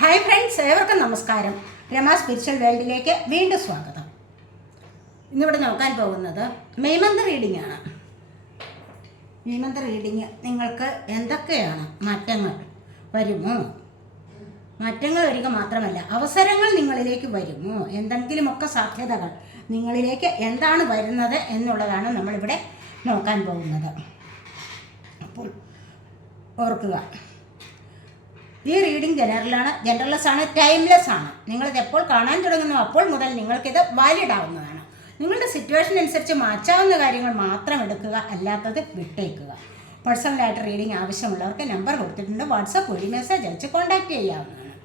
Hi friends, ഏവർക്കും നമസ്കാരം. Rama spiritual വേൾഡിലേക്ക് വീണ്ടും സ്വാഗതം. ഇന്നിവിടെ നോക്കാൻ പോകുന്നത് മെയ് മന്ത് റീഡിംഗ് ആണ്. മെയ് മന്ത് റീഡിങ് നിങ്ങൾക്ക് എന്തൊക്കെയാണ് മാറ്റങ്ങൾ വരുമോ? മാറ്റങ്ങൾ വരിക മാത്രമല്ല, അവസരങ്ങൾ നിങ്ങളിലേക്ക് വരുമോ? എന്തെങ്കിലുമൊക്കെ സാധ്യതകൾ നിങ്ങളിലേക്ക് എന്താണ് വരുന്നത് എന്നുള്ളതാണ് നമ്മളിവിടെ നോക്കാൻ പോകുന്നത്. അപ്പോൾ ഓർക്കുക, ഈ റീഡിംഗ് ജനറൽലെസ് ആണ്, ടൈംലെസ് ആണ്. നിങ്ങളിത് എപ്പോൾ കാണാൻ തുടങ്ങുന്നു അപ്പോൾ മുതൽ നിങ്ങൾക്കിത് വാലിഡ് ആവുന്നതാണ്. നിങ്ങളുടെ സിറ്റുവേഷൻ അനുസരിച്ച് മാറ്റാവുന്ന കാര്യങ്ങൾ മാത്രം എടുക്കുക, അല്ലാത്തത് വിട്ടേക്കുക. പേഴ്സണലായിട്ട് റീഡിംഗ് ആവശ്യമുള്ളവർക്ക് നമ്പർ കൊടുത്തിട്ടുണ്ട്, വാട്സപ്പ് വഴി മെസ്സേജ് അയച്ച് കോൺടാക്റ്റ് ചെയ്യാവുന്നതാണ്.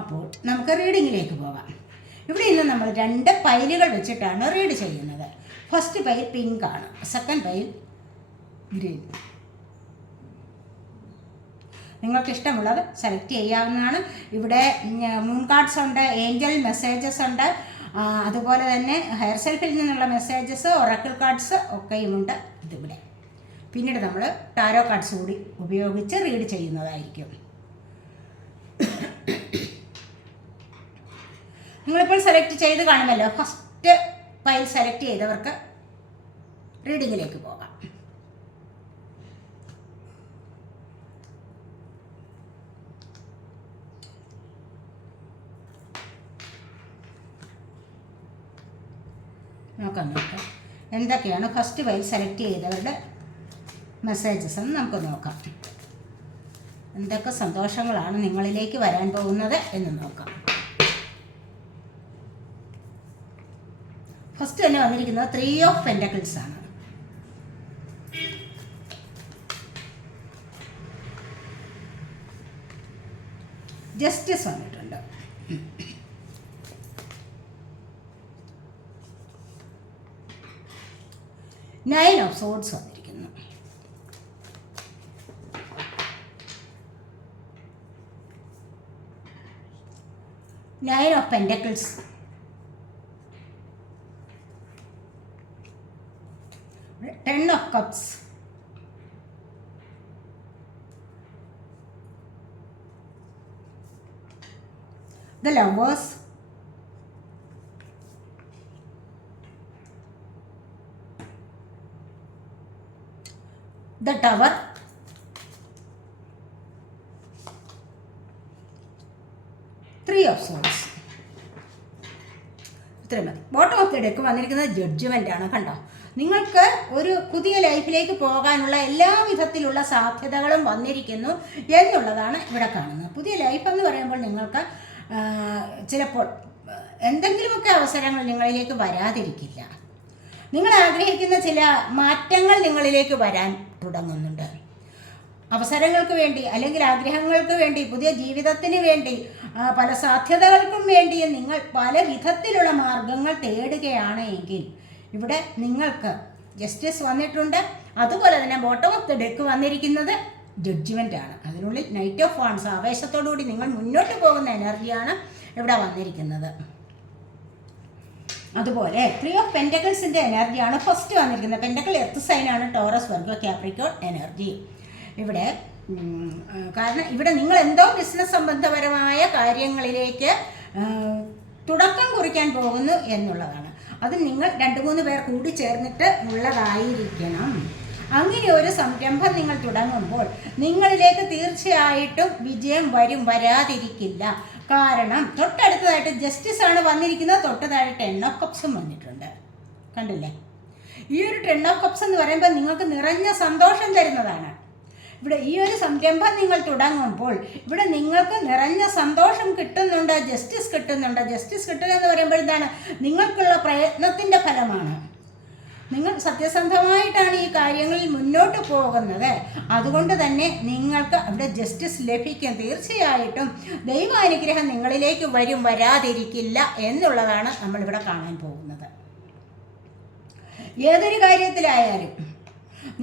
അപ്പോൾ നമുക്ക് റീഡിങ്ങിലേക്ക് പോകാം. ഇവിടെ ഇന്ന് നമ്മൾ 2 പൈലുകൾ വെച്ചിട്ടാണ് റീഡ് ചെയ്യുന്നത്. ഫസ്റ്റ് പൈൽ പിങ്ക് ആണ്, സെക്കൻഡ് പൈൽ ഗ്രീൻ. നിങ്ങൾക്ക് ഇഷ്ടമുള്ളത് സെലക്ട് ചെയ്യാവുന്നതാണ്. ഇവിടെ മൂൺ കാർഡ്സ് ഉണ്ട്, ഏഞ്ചൽ മെസ്സേജസ് ഉണ്ട്, അതുപോലെ തന്നെ ഹെയർ സെൽഫിൽ നിന്നുള്ള മെസ്സേജസ്, ഒറക്കിൾ കാർഡ്സ് ഒക്കെയുമുണ്ട് ഇതിവിടെ. പിന്നീട് നമ്മൾ ടാരോ കാർഡ്സ് കൂടി ഉപയോഗിച്ച് റീഡ് ചെയ്യുന്നതായിരിക്കും. നിങ്ങളിപ്പോൾ സെലക്ട് ചെയ്ത് കാണുമല്ലോ. ഫസ്റ്റ് പൈൽ സെലക്ട് ചെയ്തവർക്ക് റീഡിങ്ങിലേക്ക് പോകാം. നോക്കാം എന്തൊക്കെയാണ് ഫസ്റ്റ് പൈൽ സെലക്ട് ചെയ്തവരുടെ മെസ്സേജസ് എന്ന് നമുക്ക് നോക്കാം. എന്തൊക്കെ സന്തോഷങ്ങളാണ് നിങ്ങളിലേക്ക് വരാൻ പോകുന്നത് എന്ന് നോക്കാം. ഫസ്റ്റ് തന്നെ വന്നിരിക്കുന്നത് 3 ഓഫ് പെൻറ്റക്കിൾസ് ആണ്. ജസ്റ്റിസ് വന്നിട്ടുണ്ട്. 9 ഓഫ് സോഡ്സ് വന്നിരിക്കുന്നു. Nine of pentacles, 10 of cups, the lovers, the tower, 3 of swords. ഇത്രയും മതി. ബോട്ടം ഓഫ് ദി ഡെക്ക് വന്നിരിക്കുന്നത് ജഡ്ജ്മെൻ്റ് ആണ്. കണ്ടോ, നിങ്ങൾക്ക് ഒരു പുതിയ ലൈഫിലേക്ക് പോകാനുള്ള എല്ലാ വിധത്തിലുള്ള സാധ്യതകളും വന്നിരിക്കുന്നു എന്നുള്ളതാണ് ഇവിടെ കാണുന്നത്. പുതിയ ലൈഫ് എന്ന് പറയുമ്പോൾ നിങ്ങൾക്ക് ചിലപ്പോൾ എന്തെങ്കിലുമൊക്കെ അവസരങ്ങൾ നിങ്ങളിലേക്ക് വരാതിരിക്കില്ല. നിങ്ങൾ ആഗ്രഹിക്കുന്ന ചില മാറ്റങ്ങൾ നിങ്ങളിലേക്ക് വരാൻ തുടങ്ങുന്നുണ്ട്. അവസരങ്ങൾക്ക് വേണ്ടി, അല്ലെങ്കിൽ ആഗ്രഹങ്ങൾക്ക് വേണ്ടി, പുതിയ ജീവിതത്തിന് വേണ്ടി, പല സാധ്യതകൾക്കും വേണ്ടി നിങ്ങൾ പല വിധത്തിലുള്ള മാർഗങ്ങൾ തേടുകയാണ് എങ്കിൽ ഇവിടെ നിങ്ങൾക്ക് ജസ്റ്റിസ് വന്നിട്ടുണ്ട്. അതുപോലെ തന്നെ ബോട്ടം ഓഫ് ദി ഡെക്ക് വന്നിരിക്കുന്നത് ജഡ്ജ്മെൻ്റ് ആണ്. അതിനുള്ളിൽ നൈറ്റ് ഓഫ് വാൺസ്, ആവേശത്തോടുകൂടി നിങ്ങൾ മുന്നോട്ട് പോകുന്ന എനർജിയാണ് ഇവിടെ വന്നിരിക്കുന്നത്. അതുപോലെ 3 ഓഫ് പെൻറ്റക്കിൾസിൻ്റെ എനർജിയാണ് ഫസ്റ്റ് വന്നിരിക്കുന്നത്. പെൻറ്റക്കിൾ എർത്ത് സൈനാണ്, ടോറസ്, വെർഗോ, ക്യാപ്രിക്കോൺ എനർജി. ഇവിടെ കാരണം ഇവിടെ നിങ്ങൾ എന്തോ ബിസിനസ് സംബന്ധപരമായ കാര്യങ്ങളിലേക്ക് തുടക്കം കുറിക്കാൻ പോകുന്നു എന്നുള്ളതാണ്. അത് നിങ്ങൾ 2-3 പേർ കൂടി ചേർന്നിട്ട് ഉള്ളതായിരിക്കണം. അങ്ങനെ ഒരു സംരംഭം നിങ്ങൾ തുടങ്ങുമ്പോൾ നിങ്ങളിലേക്ക് തീർച്ചയായിട്ടും വിജയം വരാതിരിക്കില്ല. കാരണം തൊട്ടടുത്തതായിട്ട് ജസ്റ്റിസ് ആണ് വന്നിരിക്കുന്നത്, തൊട്ടതായിട്ട് 10 ഓഫ് കപ്സും വന്നിട്ടുണ്ട്. കണ്ടില്ലേ? ഈ ഒരു 10 ഓഫ് കപ്സ് എന്ന് പറയുമ്പോൾ നിങ്ങൾക്ക് നിറഞ്ഞ സന്തോഷം തരുന്നതാണ്. ഇവിടെ ഈ ഒരു സംരംഭം നിങ്ങൾ തുടങ്ങുമ്പോൾ ഇവിടെ നിങ്ങൾക്ക് നിറഞ്ഞ സന്തോഷം കിട്ടുന്നുണ്ട്, ജസ്റ്റിസ് കിട്ടുന്നുണ്ട്. ജസ്റ്റിസ് കിട്ടുക എന്ന് പറയുമ്പോൾ എന്താണ്? നിങ്ങൾക്കുള്ള പ്രയത്നത്തിൻ്റെ ഫലമാണ്. നിങ്ങൾ സത്യസന്ധമായിട്ടാണ് ഈ കാര്യങ്ങളിൽ മുന്നോട്ട് പോകുന്നത്. അതുകൊണ്ട് തന്നെ നിങ്ങൾക്ക് അവിടെ ജസ്റ്റിസ് ലഭിക്കും. തീർച്ചയായിട്ടും ദൈവാനുഗ്രഹം നിങ്ങളിലേക്ക് വരാതിരിക്കില്ല എന്നുള്ളതാണ് നമ്മളിവിടെ കാണാൻ പോകുന്നത്. ഏതൊരു കാര്യത്തിലായാലും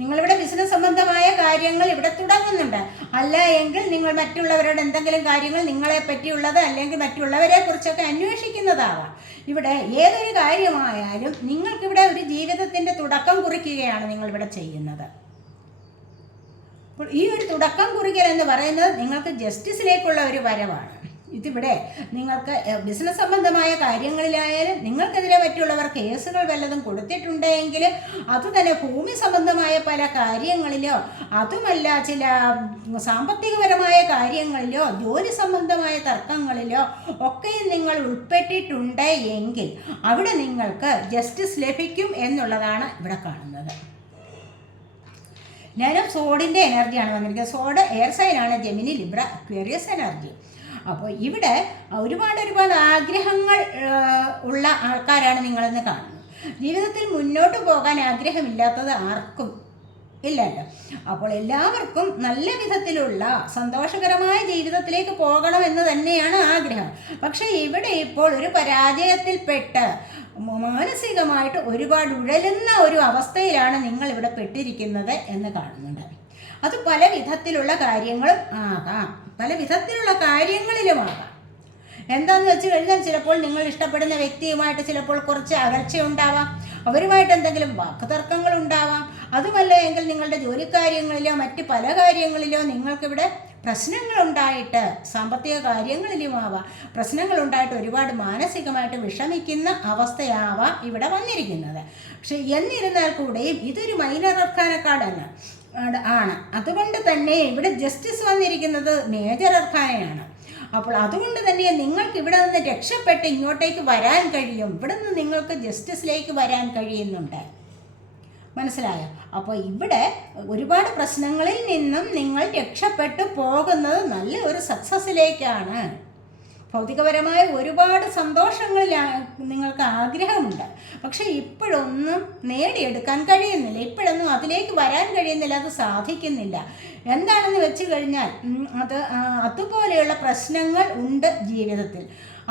നിങ്ങളിവിടെ ബിസിനസ് സംബന്ധമായ കാര്യങ്ങൾ ഇവിടെ തുടങ്ങുന്നുണ്ട്. അല്ല എങ്കിൽ നിങ്ങൾ മറ്റുള്ളവരുടെ എന്തെങ്കിലും കാര്യങ്ങൾ നിങ്ങളെ പറ്റിയുള്ളത് അല്ലെങ്കിൽ മറ്റുള്ളവരെ കുറിച്ചൊക്കെ അന്വേഷിക്കുന്നതാവാം. ഇവിടെ ഏതൊരു കാര്യമായാലും നിങ്ങൾക്കിവിടെ ഒരു ജീവിതത്തിൻ്റെ തുടക്കം കുറിക്കുകയാണ് നിങ്ങളിവിടെ ചെയ്യുന്നത്. അപ്പോൾ ഈ ഒരു തുടക്കം കുറിക്കൽ എന്ന് പറയുന്നത് നിങ്ങൾക്ക് ജസ്റ്റിസിലേക്കുള്ള ഒരു വരവാണ്. ഇതിവിടെ നിങ്ങൾക്ക് ബിസിനസ് സംബന്ധമായ കാര്യങ്ങളിലായാലും നിങ്ങൾക്കെതിരെ മറ്റുള്ളവർ കേസുകൾ വല്ലതും കൊടുത്തിട്ടുണ്ടെങ്കിൽ അതുതന്നെ ഭൂമി സംബന്ധമായ പല കാര്യങ്ങളിലോ അതുമല്ല ചില സാമ്പത്തികപരമായ കാര്യങ്ങളിലോ ജോലി സംബന്ധമായ തർക്കങ്ങളിലോ ഒക്കെ നിങ്ങൾ ഉൾപ്പെട്ടിട്ടുണ്ട് എങ്കിൽ അവിടെ നിങ്ങൾക്ക് ജസ്റ്റിസ് ലഭിക്കും എന്നുള്ളതാണ് ഇവിടെ കാണുന്നത്. നയൻ ഓഫ് സോഡിൻ്റെ എനർജിയാണ് വന്നിരിക്കുന്നത്. സോഡ് എയർ സൈനാണ്, ജെമിനി, ലിബ്ര, അക്വേറിയസ് എനർജി. അപ്പോൾ ഇവിടെ ഒരുപാട് ആഗ്രഹങ്ങൾ ഉള്ള ആൾക്കാരാണ് നിങ്ങളെന്ന് കാണുന്നത്. ജീവിതത്തിൽ മുന്നോട്ട് പോകാൻ ആഗ്രഹമില്ലാത്തത് ആർക്കും ഇല്ലല്ലോ. അപ്പോൾ എല്ലാവർക്കും നല്ല വിധത്തിലുള്ള സന്തോഷകരമായ ജീവിതത്തിലേക്ക് പോകണമെന്ന് തന്നെയാണ് ആഗ്രഹം. പക്ഷേ ഇവിടെ ഇപ്പോൾ ഒരു പരാജയത്തിൽപ്പെട്ട് മാനസികമായിട്ട് ഒരുപാട് ഉഴലുന്ന ഒരു അവസ്ഥയിലാണ് നിങ്ങൾ ഇവിടെ പെട്ടിരിക്കുന്നത് എന്ന് കാണുന്നുണ്ട്. അത് പല വിധത്തിലുള്ള കാര്യങ്ങളും ആകാം, പല വിധത്തിലുള്ള കാര്യങ്ങളിലുമാകാം. എന്താണെന്ന് വെച്ച് കഴിഞ്ഞാൽ ചിലപ്പോൾ നിങ്ങൾ ഇഷ്ടപ്പെടുന്ന വ്യക്തിയുമായിട്ട് ചിലപ്പോൾ കുറച്ച് അകൽച്ചയുണ്ടാവാം, അവരുമായിട്ട് എന്തെങ്കിലും വാക്കുതർക്കങ്ങൾ ഉണ്ടാവാം. അതുമല്ല എങ്കിൽ നിങ്ങളുടെ ജോലിക്കാര്യങ്ങളിലോ മറ്റ് പല കാര്യങ്ങളിലോ നിങ്ങൾക്കിവിടെ പ്രശ്നങ്ങളുണ്ടായിട്ട്, സാമ്പത്തിക കാര്യങ്ങളിലുമാവാം പ്രശ്നങ്ങളുണ്ടായിട്ട് ഒരുപാട് മാനസികമായിട്ട് വിഷമിക്കുന്ന അവസ്ഥയാവാം ഇവിടെ വന്നിരിക്കുന്നത്. പക്ഷെ എന്നിരുന്നാൽ കൂടെയും ഇതൊരു മൈനർ അർക്കാനക്കാർഡല്ല ആണ്. അതുകൊണ്ട് തന്നെ ഇവിടെ ജസ്റ്റിസ് വന്നിരിക്കുന്നത് മേജർ അർക്കാനയാണ്. അപ്പോൾ അതുകൊണ്ട് തന്നെ നിങ്ങൾക്ക് ഇവിടെ നിന്ന് രക്ഷപ്പെട്ട് ഇങ്ങോട്ടേക്ക് വരാൻ കഴിയും. ഇവിടെ നിന്ന് നിങ്ങൾക്ക് ജസ്റ്റിസിലേക്ക് വരാൻ കഴിയുന്നുണ്ട്. മനസ്സിലായോ? അപ്പോൾ ഇവിടെ ഒരുപാട് പ്രശ്നങ്ങളിൽ നിന്നും നിങ്ങൾ രക്ഷപ്പെട്ടു പോകുന്നത് നല്ല ഒരു സക്സസ്സിലേക്കാണ്. ഭൗതികപരമായ ഒരുപാട് സന്തോഷങ്ങളിൽ നിങ്ങൾക്ക് ആഗ്രഹമുണ്ട്. പക്ഷെ ഇപ്പോഴൊന്നും നേടിയെടുക്കാൻ കഴിയുന്നില്ല, ഇപ്പോഴൊന്നും അതിലേക്ക് വരാൻ കഴിയുന്നില്ല, അത് സാധിക്കുന്നില്ല. എന്താണെന്ന് വെച്ച് കഴിഞ്ഞാൽ അതുപോലെയുള്ള പ്രശ്നങ്ങൾ ഉണ്ട് ജീവിതത്തിൽ.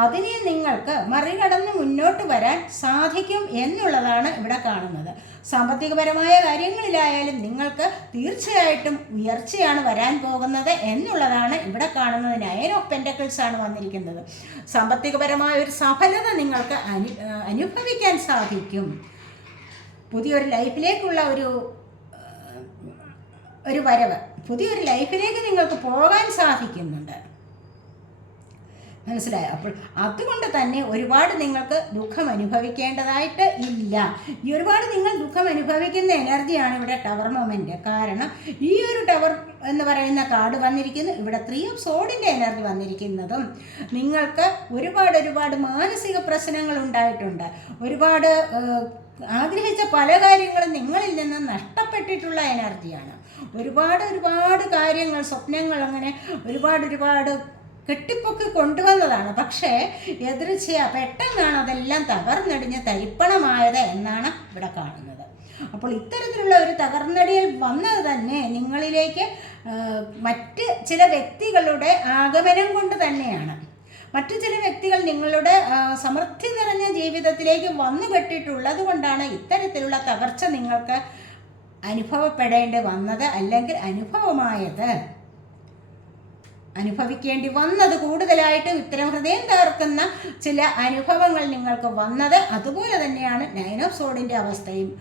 അതിനെ നിങ്ങൾക്ക് മറികടന്ന് മുന്നോട്ട് വരാൻ സാധിക്കും എന്നുള്ളതാണ് ഇവിടെ കാണുന്നത്. സാമ്പത്തികപരമായ കാര്യങ്ങളിലായാലും നിങ്ങൾക്ക് തീർച്ചയായിട്ടും ഉയർച്ചയാണ് വരാൻ പോകുന്നത് എന്നുള്ളതാണ് ഇവിടെ കാണുന്നത്. നയൻ ഓഫ് പെന്റക്കിൾസ് ആണ് വന്നിരിക്കുന്നത്. സാമ്പത്തികപരമായ ഒരു സഫലത നിങ്ങൾക്ക് അനുഭവിക്കാൻ സാധിക്കും. പുതിയൊരു ലൈഫിലേക്കുള്ള ഒരു വരവ്, പുതിയൊരു ലൈഫിലേക്ക് നിങ്ങൾക്ക് പോകാൻ സാധിക്കുന്നുണ്ട്. മനസ്സിലായോ? അപ്പോൾ അതുകൊണ്ട് തന്നെ ഒരുപാട് നിങ്ങൾക്ക് ദുഃഖം അനുഭവിക്കേണ്ടതായിട്ട് ഇല്ല. ഈ ഒരുപാട് നിങ്ങൾ ദുഃഖം അനുഭവിക്കുന്ന എനർജിയാണ് ഇവിടെ ടവർ മൊമെൻ്റ്. കാരണം ഈ ഒരു ടവർ എന്ന് പറയുന്ന കാർഡ് വന്നിരിക്കുന്നു. ഇവിടെ 3 ഓഫ് സോഡിൻ്റെ എനർജി വന്നിരിക്കുന്നതും നിങ്ങൾക്ക് ഒരുപാട് മാനസിക പ്രശ്നങ്ങൾ ഉണ്ടായിട്ടുണ്ട്. ഒരുപാട് ആഗ്രഹിച്ച പല കാര്യങ്ങളും നിങ്ങളിൽ നിന്ന് നഷ്ടപ്പെട്ടിട്ടുള്ള എനർജിയാണ്. ഒരുപാട് കാര്യങ്ങൾ, സ്വപ്നങ്ങൾ, അങ്ങനെ ഒരുപാട് കെട്ടിപ്പൊക്കി കൊണ്ടുവന്നതാണ്. പക്ഷേ എതിർച്ചയാ പെട്ടെന്നാണ് അതെല്ലാം തകർന്നടിഞ്ഞ് തരിപ്പണമായത് എന്നാണ് ഇവിടെ കാണുന്നത്. അപ്പോൾ ഇത്തരത്തിലുള്ള ഒരു തകർന്നടിയിൽ വന്നത് തന്നെ നിങ്ങളിലേക്ക് മറ്റ് ചില വ്യക്തികളുടെ ആഗമനം കൊണ്ട് തന്നെയാണ്. മറ്റു ചില വ്യക്തികൾ നിങ്ങളുടെ സമൃദ്ധി നിറഞ്ഞ ജീവിതത്തിലേക്ക് വന്നു പെട്ടിട്ടുള്ളത് കൊണ്ടാണ് ഇത്തരത്തിലുള്ള തകർച്ച നിങ്ങൾക്ക് അനുഭവപ്പെടേണ്ടി വന്നത്, അല്ലെങ്കിൽ അനുഭവിക്കേണ്ടി വന്നത്. കൂടുതലായിട്ടും ഇത്തരം ഹൃദയം തകർക്കുന്ന ചില അനുഭവങ്ങൾ നിങ്ങൾക്ക് വന്നത്. അതുപോലെ തന്നെയാണ് 9 ഓഫ് സോഡിൻ്റെ അവസ്ഥയും.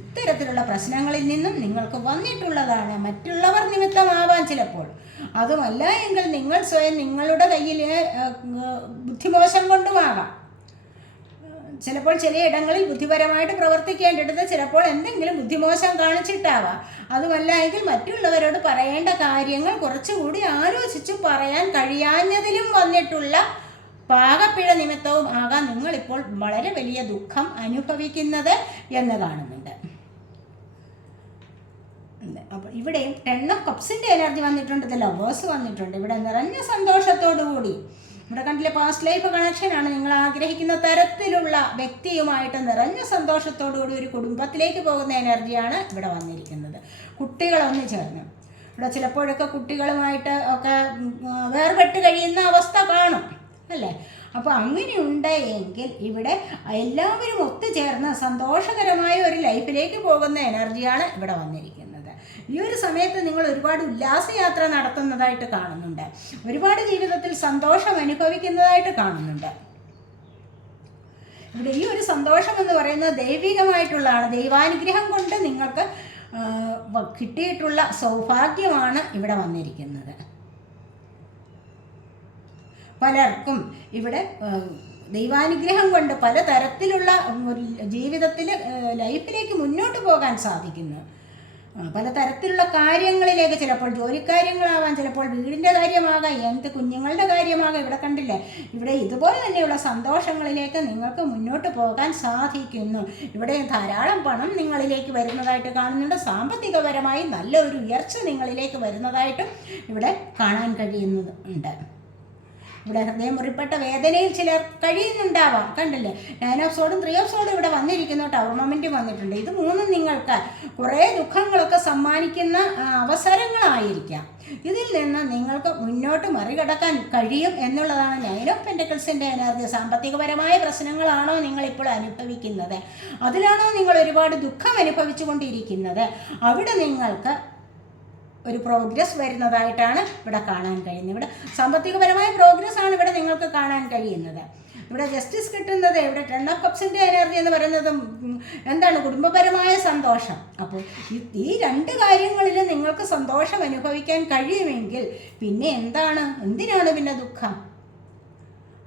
ഇത്തരത്തിലുള്ള പ്രശ്നങ്ങളിൽ നിന്നും നിങ്ങൾക്ക് വന്നിട്ടുള്ളതാണ്. മറ്റുള്ളവർ നിമിത്തമാവാൻ ചിലപ്പോൾ, അതുമല്ല എങ്കിൽ നിങ്ങൾ സ്വയം നിങ്ങളുടെ കയ്യിലെ ബുദ്ധിമോശം കൊണ്ടുമാകാം. ചിലപ്പോൾ ചിലയിടങ്ങളിൽ ബുദ്ധിപരമായിട്ട് പ്രവർത്തിക്കേണ്ടിടത്ത് ചിലപ്പോൾ എന്തെങ്കിലും ബുദ്ധിമോശം കാണിച്ചിട്ടാവാം. അതുമല്ല എങ്കിൽ മറ്റുള്ളവരോട് പറയേണ്ട കാര്യങ്ങൾ കുറച്ചുകൂടി ആലോചിച്ചും പറയാൻ കഴിയാഞ്ഞതിലും വന്നിട്ടുള്ള പാകപ്പിഴ നിമിത്തവും ആകാം നിങ്ങളിപ്പോൾ വളരെ വലിയ ദുഃഖം അനുഭവിക്കുന്നത് എന്ന് കാണുന്നുണ്ട്. അപ്പോൾ ഇവിടെയും 10 ഓഫ് കപ്സിൻ്റെ എനർജി വന്നിട്ടുണ്ട്. ഇത് ലവേഴ്സ് വന്നിട്ടുണ്ട്. ഇവിടെ നിറഞ്ഞ സന്തോഷത്തോടു കൂടി, ഇവിടെ കണ്ടില്ലേ പാസ്റ്റ് ലൈഫ് കണക്ഷനാണ്. നിങ്ങൾ ആഗ്രഹിക്കുന്ന തരത്തിലുള്ള വ്യക്തിയുമായിട്ട് നിറഞ്ഞ സന്തോഷത്തോടു കൂടി ഒരു കുടുംബത്തിലേക്ക് പോകുന്ന എനർജിയാണ് ഇവിടെ വന്നിരിക്കുന്നത്. കുട്ടികളൊന്ന് ചേർന്ന് ഇവിടെ ചിലപ്പോഴൊക്കെ കുട്ടികളുമായിട്ട് ഒക്കെ വേർപെട്ട് കഴിയുന്ന അവസ്ഥ കാണും അല്ലേ? അപ്പോൾ അങ്ങനെയുണ്ട് എങ്കിൽ ഇവിടെ എല്ലാവരും ഒത്തുചേർന്ന് സന്തോഷകരമായ ഒരു ലൈഫിലേക്ക് പോകുന്ന എനർജിയാണ് ഇവിടെ വന്നിരിക്കുന്നത്. ഈ ഒരു സമയത്ത് നിങ്ങൾ ഒരുപാട് ഉല്ലാസയാത്ര നടത്തുന്നതായിട്ട് കാണുന്നുണ്ട്. ഒരുപാട് ജീവിതത്തിൽ സന്തോഷം അനുഭവിക്കുന്നതായിട്ട് കാണുന്നുണ്ട്. ഇവിടെ ഈ ഒരു സന്തോഷം എന്ന് പറയുന്നത് ദൈവികമായിട്ടുള്ളതാണ്. ദൈവാനുഗ്രഹം കൊണ്ട് നിങ്ങൾക്ക് കിട്ടിയിട്ടുള്ള സൗഭാഗ്യമാണ് ഇവിടെ വന്നിരിക്കുന്നത്. പലർക്കും ഇവിടെ ദൈവാനുഗ്രഹം കൊണ്ട് പലതരത്തിലുള്ള ജീവിതത്തിൽ ലൈഫിലേക്ക് മുന്നോട്ട് പോകാൻ സാധിക്കുന്നു. പലതരത്തിലുള്ള കാര്യങ്ങളിലേക്ക്, ചിലപ്പോൾ ജോലിക്കാര്യങ്ങളാവാം, ചിലപ്പോൾ വീടിൻ്റെ കാര്യമാകാം, എന്ത് കുഞ്ഞുങ്ങളുടെ കാര്യമാകാം. ഇവിടെ കണ്ടില്ലേ, ഇവിടെ ഇതുപോലെ തന്നെയുള്ള സന്തോഷങ്ങളിലേക്ക് നിങ്ങൾക്ക് മുന്നോട്ട് പോകാൻ സാധിക്കുന്നു. ഇവിടെ ധാരാളം പണം നിങ്ങളിലേക്ക് വരുന്നതായിട്ട് കാണുന്നുണ്ട്. സാമ്പത്തികപരമായി നല്ലൊരു ഉയർച്ച നിങ്ങളിലേക്ക് വരുന്നതായിട്ടും ഇവിടെ കാണാൻ കഴിയുന്നുണ്ട്. ഇവിടെ ഹൃദയമുറിപ്പെട്ട വേദനയിൽ ചിലർ കഴിയുന്നുണ്ടാവാം. കണ്ടില്ലേ, 9 ഓഫ് സോഡും 3 ഓഫ് സോഡും ഇവിടെ വന്നിരിക്കുന്നു. ടവർ മൊമെൻറ്റ് വന്നിട്ടുണ്ട്. ഇത് മൂന്നും നിങ്ങൾക്ക് കുറേ ദുഃഖങ്ങളൊക്കെ സമ്മാനിക്കുന്ന അവസരങ്ങളായിരിക്കാം. ഇതിൽ നിന്ന് നിങ്ങൾക്ക് മുന്നോട്ട് മറികടക്കാൻ കഴിയും എന്നുള്ളതാണ് 9 ഓഫ് പെൻറ്റക്കിൾസിൻ്റെ എനർജി. സാമ്പത്തികപരമായ പ്രശ്നങ്ങളാണോ നിങ്ങളിപ്പോൾ അനുഭവിക്കുന്നത്? അതിലാണോ നിങ്ങൾ ഒരുപാട് ദുഃഖം അനുഭവിച്ചു കൊണ്ടിരിക്കുന്നത്? അവിടെ നിങ്ങൾക്ക് ഒരു പ്രോഗ്രസ് വരുന്നതായിട്ടാണ് ഇവിടെ കാണാൻ കഴിയുന്നത്. ഇവിടെ സാമ്പത്തികപരമായ പ്രോഗ്രസ് ആണ് ഇവിടെ നിങ്ങൾക്ക് കാണാൻ കഴിയുന്നത്. ഇവിടെ ജസ്റ്റിസ് കിട്ടുന്നത്, ഇവിടെ 10 ഓഫ് കപ്സിൻ്റെ എനർജി എന്ന് പറയുന്നത് എന്താണ്? കുടുംബപരമായ സന്തോഷം. അപ്പോൾ ഈ 2 കാര്യങ്ങളിലും നിങ്ങൾക്ക് സന്തോഷം അനുഭവിക്കാൻ കഴിയുമെങ്കിൽ പിന്നെ എന്തിനാണ് പിന്നെ ദുഃഖം?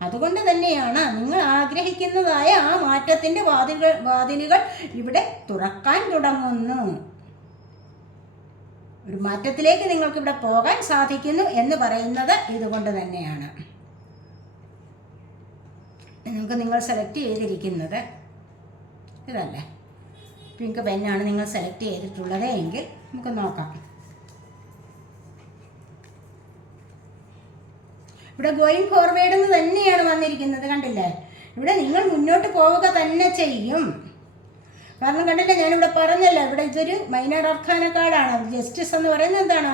അതുകൊണ്ട് തന്നെയാണ് നിങ്ങൾ ആഗ്രഹിക്കുന്നതായ ആ മാറ്റത്തിൻ്റെ വാതിലുകൾ ഇവിടെ തുറക്കാൻ തുടങ്ങുന്നു. ഒരു മാറ്റത്തിലേക്ക് നിങ്ങൾക്ക് ഇവിടെ പോകാൻ സാധിക്കുന്നു എന്ന് പറയുന്നത് ഇതുകൊണ്ട് തന്നെയാണ്. നിങ്ങൾ സെലക്ട് ചെയ്തിരിക്കുന്നത് ഇതല്ലേ, പിങ്ക് പെന്നാണ് നിങ്ങൾ സെലക്ട് ചെയ്തിട്ടുള്ളത് എങ്കിൽ നമുക്ക് നോക്കാം. ഇവിടെ ഗോയിങ് ഫോർവേഡ് എന്ന് തന്നെയാണ് വന്നിരിക്കുന്നത്. കണ്ടില്ലേ, ഇവിടെ നിങ്ങൾ മുന്നോട്ട് പോവുക തന്നെ ചെയ്യും. കാരണം കണ്ടില്ലേ, ഞാനിവിടെ പറഞ്ഞല്ലോ, ഇവിടെ ഇതൊരു മൈനർ അർഖാന കാർഡാണ്. ജസ്റ്റിസ് എന്ന് പറയുന്നത് എന്താണ്?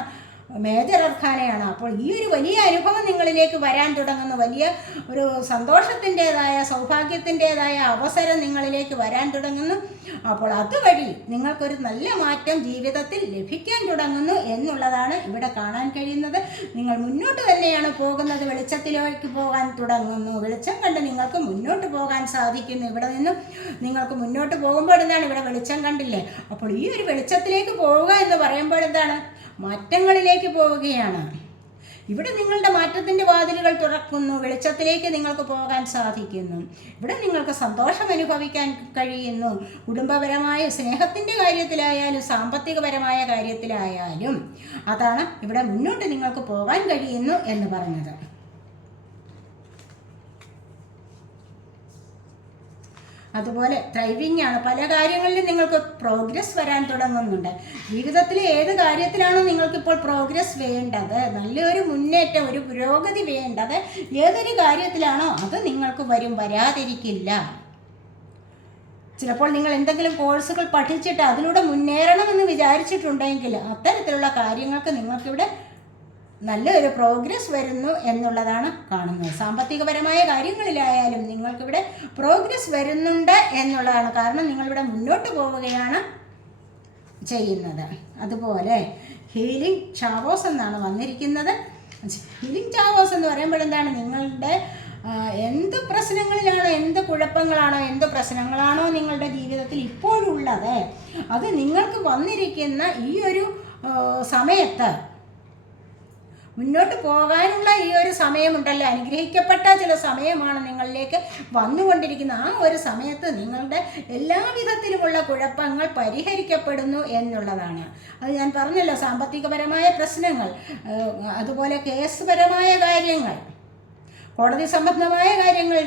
മേജർ അർഖാനയാണ്. അപ്പോൾ ഈ ഒരു വലിയ അനുഭവം നിങ്ങളിലേക്ക് വരാൻ തുടങ്ങുന്നു. വലിയ ഒരു സന്തോഷത്തിൻ്റെതായ, സൗഭാഗ്യത്തിൻ്റെതായ അവസരം നിങ്ങളിലേക്ക് വരാൻ തുടങ്ങുന്നു. അപ്പോൾ അതുവഴി നിങ്ങൾക്കൊരു നല്ല മാറ്റം ജീവിതത്തിൽ ലഭിക്കാൻ തുടങ്ങുന്നു എന്നുള്ളതാണ് ഇവിടെ കാണാൻ കഴിയുന്നത്. നിങ്ങൾ മുന്നോട്ട് തന്നെയാണ് പോകുന്നത്, വെളിച്ചത്തിലേക്ക് പോകാൻ തുടങ്ങുന്നു. വെളിച്ചം കണ്ട് നിങ്ങൾക്ക് മുന്നോട്ട് പോകാൻ സാധിക്കുന്നു. ഇവിടെ നിന്നും നിങ്ങൾക്ക് മുന്നോട്ട് പോകുമ്പോൾ എന്താണ്? ഇവിടെ വെളിച്ചം കണ്ടില്ലേ? അപ്പോൾ ഈ ഒരു വെളിച്ചത്തിലേക്ക് പോവുക എന്ന് പറയുമ്പോൾ എന്താണ്? മാറ്റങ്ങളിലേക്ക് പോവുകയാണ്. ഇവിടെ നിങ്ങളുടെ മാറ്റത്തിൻ്റെ വാതിലുകൾ തുറക്കുന്നു. വെളിച്ചത്തിലേക്ക് നിങ്ങൾക്ക് പോകാൻ സാധിക്കുന്നു. ഇവിടെ നിങ്ങൾക്ക് സന്തോഷം അനുഭവിക്കാൻ കഴിയുന്നു. കുടുംബപരമായ സ്നേഹത്തിൻ്റെ കാര്യത്തിലായാലും സാമ്പത്തികപരമായ കാര്യത്തിലായാലും അതാണ് ഇവിടെ മുന്നോട്ട് നിങ്ങൾക്ക് പോകാൻ കഴിയുന്നു എന്ന് പറഞ്ഞത്. അതുപോലെ ത്രൈവിങ് ആണ്. പല കാര്യങ്ങളിലും നിങ്ങൾക്ക് പ്രോഗ്രസ് വരാൻ തുടങ്ങുന്നുണ്ട്. ജീവിതത്തിലെ ഏത് കാര്യത്തിലാണോ നിങ്ങൾക്കിപ്പോൾ പ്രോഗ്രസ് വേണ്ടത്, നല്ലൊരു മുന്നേറ്റം, ഒരു പുരോഗതി വേണ്ടത്, ഏതൊരു കാര്യത്തിലാണോ അത് നിങ്ങൾക്ക് വരാതിരിക്കില്ല. ചിലപ്പോൾ നിങ്ങൾ എന്തെങ്കിലും കോഴ്സുകൾ പഠിച്ചിട്ട് അതിലൂടെ മുന്നേറണമെന്ന് വിചാരിച്ചിട്ടുണ്ടെങ്കിൽ അത്തരത്തിലുള്ള കാര്യങ്ങൾക്ക് നിങ്ങൾക്കിവിടെ നല്ലൊരു പ്രോഗ്രസ് വരുന്നു എന്നുള്ളതാണ് കാണുന്നത്. സാമ്പത്തികപരമായ കാര്യങ്ങളിലായാലും നിങ്ങൾക്കിവിടെ പ്രോഗ്രസ് വരുന്നുണ്ട് എന്നുള്ളതാണ്. കാരണം നിങ്ങളിവിടെ മുന്നോട്ട് പോവുകയാണ് ചെയ്യുന്നത്. അതുപോലെ ഹീലിംഗ് ചാവോസ് എന്നാണ് വന്നിരിക്കുന്നത്. ഹീലിംഗ് ചാവോസ് എന്ന് പറയുമ്പോൾ എന്താണ്? നിങ്ങളുടെ എന്ത് പ്രശ്നങ്ങളിലാണോ, എന്ത് കുഴപ്പങ്ങളാണോ, എന്ത് പ്രശ്നങ്ങളാണോ നിങ്ങളുടെ ജീവിതത്തിൽ ഇപ്പോഴുള്ളത്, അത് നിങ്ങൾക്ക് വന്നിരിക്കുന്ന ഈ ഒരു സമയത്ത് മുന്നോട്ട് പോകാനുള്ള ഈ ഒരു സമയമുണ്ടല്ലോ, അനുഗ്രഹിക്കപ്പെട്ട ചില സമയമാണ് നിങ്ങളിലേക്ക് വന്നുകൊണ്ടിരിക്കുന്ന. ആ ഒരു സമയത്ത് നിങ്ങളുടെ എല്ലാവിധത്തിലുമുള്ള കുഴപ്പങ്ങൾ പരിഹരിക്കപ്പെടുന്നു എന്നുള്ളതാണ്. അത് ഞാൻ പറഞ്ഞല്ലോ, സാമ്പത്തികപരമായ പ്രശ്നങ്ങൾ, അതുപോലെ കേസ് പരമായ കാര്യങ്ങൾ, കോടതി സംബന്ധമായ കാര്യങ്ങൾ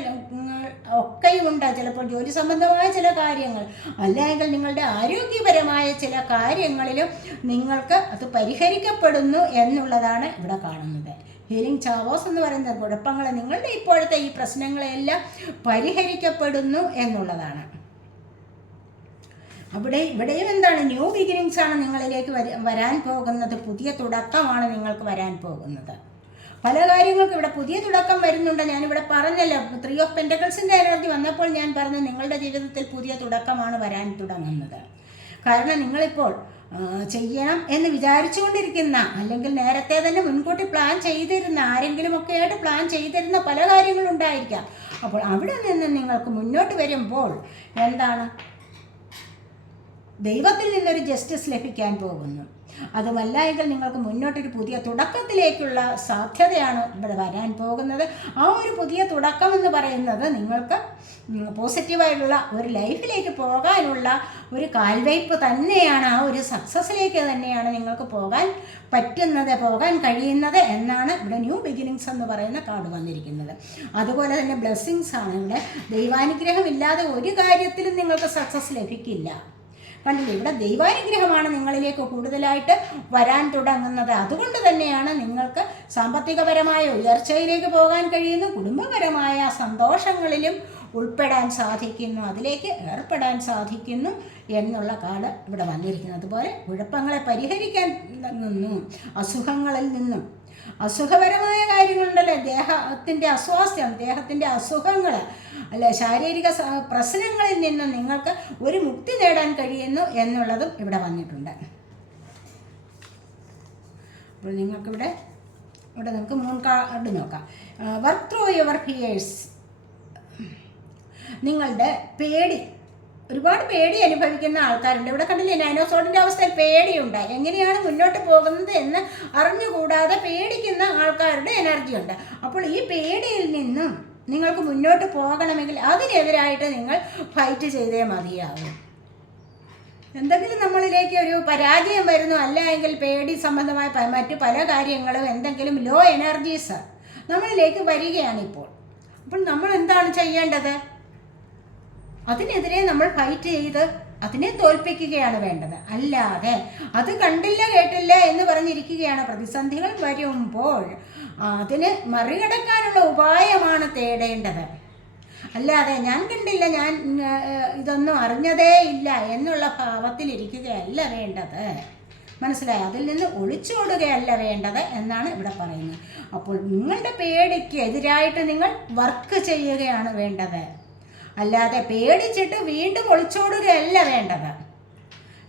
ഒക്കെയുമുണ്ട്. ചിലപ്പോൾ ജോലി സംബന്ധമായ ചില കാര്യങ്ങൾ, അല്ലെങ്കിൽ നിങ്ങളുടെ ആരോഗ്യപരമായ ചില കാര്യങ്ങളിലും നിങ്ങൾക്ക് അത് പരിഹരിക്കപ്പെടുന്നു എന്നുള്ളതാണ് ഇവിടെ കാണുന്നത്. ഹീലിംഗ് ചാവോസ് എന്ന് പറയുന്ന കുഴപ്പങ്ങൾ, നിങ്ങളുടെ ഇപ്പോഴത്തെ ഈ പ്രശ്നങ്ങളെല്ലാം പരിഹരിക്കപ്പെടുന്നു എന്നുള്ളതാണ്. ഇവിടെയും എന്താണ്? ന്യൂ ബിഗിനിങ്സ് ആണ് നിങ്ങളിലേക്ക് വരാൻ പോകുന്നത്. പുതിയ തുടക്കമാണ് നിങ്ങൾക്ക് വരാൻ പോകുന്നത്. പല കാര്യങ്ങൾക്കും ഇവിടെ പുതിയ തുടക്കം വരുന്നുണ്ട്. ഞാനിവിടെ പറഞ്ഞല്ലോ, 3 ഓഫ് പെൻറ്റക്കിൾസിൻ്റെ എനർജി വന്നപ്പോൾ ഞാൻ പറഞ്ഞു നിങ്ങളുടെ ജീവിതത്തിൽ പുതിയ തുടക്കമാണ് വരാൻ തുടങ്ങുന്നത്. കാരണം നിങ്ങളിപ്പോൾ ചെയ്യണം എന്ന് വിചാരിച്ചുകൊണ്ടിരിക്കുന്ന, അല്ലെങ്കിൽ നേരത്തെ തന്നെ മുൻകൂട്ടി പ്ലാൻ ചെയ്തിരുന്ന, ആരെങ്കിലുമൊക്കെ ആയിട്ട് പ്ലാൻ ചെയ്തിരുന്ന പല കാര്യങ്ങളുണ്ടായിരിക്കാം. അപ്പോൾ അവിടെ നിന്ന് നിങ്ങൾക്ക് മുന്നോട്ട് വരുമ്പോൾ എന്താണ്? ദൈവത്തിൽ നിന്നൊരു ജസ്റ്റിസ് ലഭിക്കാൻ പോകുന്നു. അതുമല്ല എങ്കിൽ നിങ്ങൾക്ക് മുന്നോട്ടൊരു പുതിയ തുടക്കത്തിലേക്കുള്ള സാധ്യതയാണ് ഇവിടെ വരാൻ പോകുന്നത്. ആ ഒരു പുതിയ തുടക്കം എന്ന് പറയുന്നത് നിങ്ങൾക്ക് പോസിറ്റീവായിട്ടുള്ള ഒരു ലൈഫിലേക്ക് പോകാനുള്ള ഒരു കാൽവയ്പ് തന്നെയാണ്. ആ ഒരു സക്സസ്സിലേക്ക് തന്നെയാണ് നിങ്ങൾക്ക് പോകാൻ പറ്റുന്നത്, പോകാൻ കഴിയുന്നത് എന്നാണ് ഇവിടെ ന്യൂ ബിഗിനിങ്സ് എന്ന് പറയുന്ന കാർഡ് വന്നിരിക്കുന്നത്. അതുപോലെ തന്നെ ബ്ലെസ്സിങ്സ് ആണ്. ഇവിടെ ദൈവാനുഗ്രഹമില്ലാതെ ഒരു കാര്യത്തിലും നിങ്ങൾക്ക് സക്സസ് ലഭിക്കില്ല. കണ്ടില്ലേ, ഇവിടെ ദൈവാനുഗ്രഹമാണ് നിങ്ങളിലേക്ക് കൂടുതലായിട്ട് വരാൻ തുടങ്ങുന്നത്. അതുകൊണ്ട് തന്നെയാണ് നിങ്ങൾക്ക് സാമ്പത്തികപരമായ ഉയർച്ചയിലേക്ക് പോകാൻ കഴിയുന്നു, കുടുംബപരമായ സന്തോഷങ്ങളിലും ഉൾപ്പെടാൻ സാധിക്കുന്നു, അതിലേക്ക് ഏർപ്പെടാൻ സാധിക്കുന്നു എന്നുള്ള കാർഡ് ഇവിടെ വന്നിരിക്കുന്നത്. അതുപോലെ കുഴപ്പങ്ങളെ പരിഹരിക്കാൻ നിന്നും അസുഖങ്ങളിൽ നിന്നും അസുഖപരമായ കാര്യങ്ങളുണ്ടല്ലോ, ദേഹത്തിൻ്റെ അസ്വാസ്ഥ്യം, ദേഹത്തിൻ്റെ അസുഖങ്ങൾ അല്ലെ, ശാരീരിക പ്രശ്നങ്ങളിൽ നിന്നും നിങ്ങൾക്ക് ഒരു മുക്തി നേടാൻ കഴിയുന്നു എന്നുള്ളതും ഇവിടെ വന്നിട്ടുണ്ട്. അപ്പോൾ നിങ്ങൾക്കിവിടെ നമുക്ക് 3 കാർഡ് നോക്കാം. Work through your fears. നിങ്ങളുടെ പേടി, ഒരുപാട് പേടി അനുഭവിക്കുന്ന ആൾക്കാരുണ്ട്. ഇവിടെ കണ്ടില്ലേ, ഡൈനോസോറിൻ്റെ അവസ്ഥയിൽ പേടിയുണ്ട്. എങ്ങനെയാണ് മുന്നോട്ട് പോകുന്നത് എന്ന് അറിഞ്ഞുകൂടാതെ പേടിക്കുന്ന ആൾക്കാരുടെ എനർജി ഉണ്ട്. അപ്പോൾ ഈ പേടിയിൽ നിന്നും നിങ്ങൾക്ക് മുന്നോട്ട് പോകണമെങ്കിൽ അതിനെതിരായിട്ട് നിങ്ങൾ ഫൈറ്റ് ചെയ്തേ മതിയാവും. എന്തെങ്കിലും നമ്മളിലേക്ക് ഒരു പരാജയം വരുന്നു, അല്ല എങ്കിൽ പേടി സംബന്ധമായ മറ്റു പല കാര്യങ്ങളും, എന്തെങ്കിലും ലോ എനർജീസ് നമ്മളിലേക്ക് വരികയാണിപ്പോൾ. അപ്പോൾ നമ്മൾ എന്താണ് ചെയ്യേണ്ടത്? അതിനെതിരെ നമ്മൾ ഫൈറ്റ് ചെയ്ത് അതിനെ തോൽപ്പിക്കുകയാണ് വേണ്ടത്. അല്ലാതെ അത് കണ്ടില്ല കേട്ടില്ല എന്ന് പറഞ്ഞിരിക്കുകയാണ്. പ്രതിസന്ധികൾ വരുമ്പോൾ അതിന് മറികടക്കാനുള്ള ഉപായമാണ് തേടേണ്ടത്. അല്ലാതെ ഞാൻ കണ്ടില്ല, ഞാൻ ഇതൊന്നും അറിഞ്ഞതേ ഇല്ല എന്നുള്ള ഭാവത്തിലിരിക്കുകയല്ല വേണ്ടത്. മനസ്സിലായി? അതിൽ നിന്ന് ഒളിച്ചോടുകയല്ല വേണ്ടത് എന്നാണ് ഇവിടെ പറയുന്നത്. അപ്പോൾ നിങ്ങളുടെ പേടിക്ക് എതിരായിട്ട് നിങ്ങൾ വർക്ക് ചെയ്യുകയാണ് വേണ്ടത്. അല്ലാതെ പേടിച്ചിട്ട് വീണ്ടും ഒളിച്ചോടുകയല്ല വേണ്ടത്.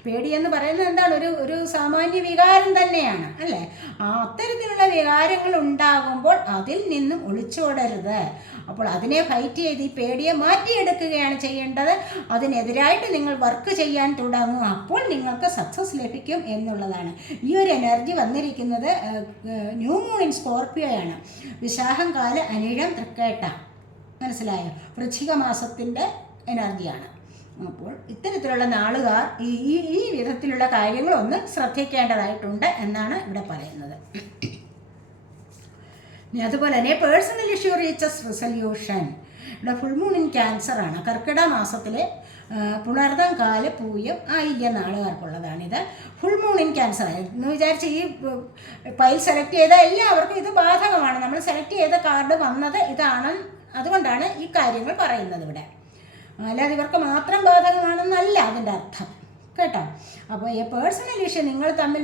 പേടിയെന്ന് പറയുന്നത് എന്താണ്? ഒരു സാമാന്യ വികാരം തന്നെയാണ്, അല്ലേ? അത്തരത്തിലുള്ള വികാരങ്ങൾ ഉണ്ടാകുമ്പോൾ അതിൽ നിന്നും ഒളിച്ചോടരുത്. അപ്പോൾ അതിനെ ഫൈറ്റ് ചെയ്ത് ഈ പേടിയെ മാറ്റിയെടുക്കുകയാണ് ചെയ്യേണ്ടത്. അതിനെതിരായിട്ട് നിങ്ങൾ വർക്ക് ചെയ്യാൻ തുടങ്ങും. അപ്പോൾ നിങ്ങൾക്ക് സക്സസ് ലഭിക്കും എന്നുള്ളതാണ്. ഈ ഒരു എനർജി വന്നിരിക്കുന്നത് ന്യൂ മൂൺ ഇൻ സ്കോർപ്പിയോയാണ്. വിശാഖം, കാല, അനിഴം, തൃക്കേട്ട. മനസ്സിലായോ? വൃശ്ചിക മാസത്തിൻ്റെ എനർജിയാണ്. അപ്പോൾ ഇത്തരത്തിലുള്ള നാളുകാർ ഈ വിധത്തിലുള്ള കാര്യങ്ങളൊന്ന് ശ്രദ്ധിക്കേണ്ടതായിട്ടുണ്ട് എന്നാണ് ഇവിടെ പറയുന്നത്. അതുപോലെ തന്നെ പേഴ്സണൽ ഇഷ്യൂ റീച്ചസ് റിസൊല്യൂഷൻ. ഇവിടെ ഫുൾ മൂൺ ഇൻ ക്യാൻസർ ആണ്. കർക്കിടക മാസത്തിലെ പുണർദം, കാല്, പൂയം, ആയില്യം നാളുകാർക്കുള്ളതാണിത്. ഫുൾ മൂൺ ഇൻ ക്യാൻസർ എന്ന് വിചാരിച്ച് ഈ ഫയൽ സെലക്ട് ചെയ്ത എല്ലാവർക്കും ഇത് ബാധകമാണ്. നമ്മൾ സെലക്ട് ചെയ്ത കാർഡ് വന്നത് ഇതാണ്. അതുകൊണ്ടാണ് ഈ കാര്യങ്ങൾ പറയുന്നത് ഇവിടെ. അല്ലാതെ ഇവർക്ക് മാത്രം ബാധകമാണെന്നല്ല അതിൻ്റെ അർത്ഥം, കേട്ടോ. അപ്പോൾ ഈ പേഴ്സണൽ ഇഷ്യൂ,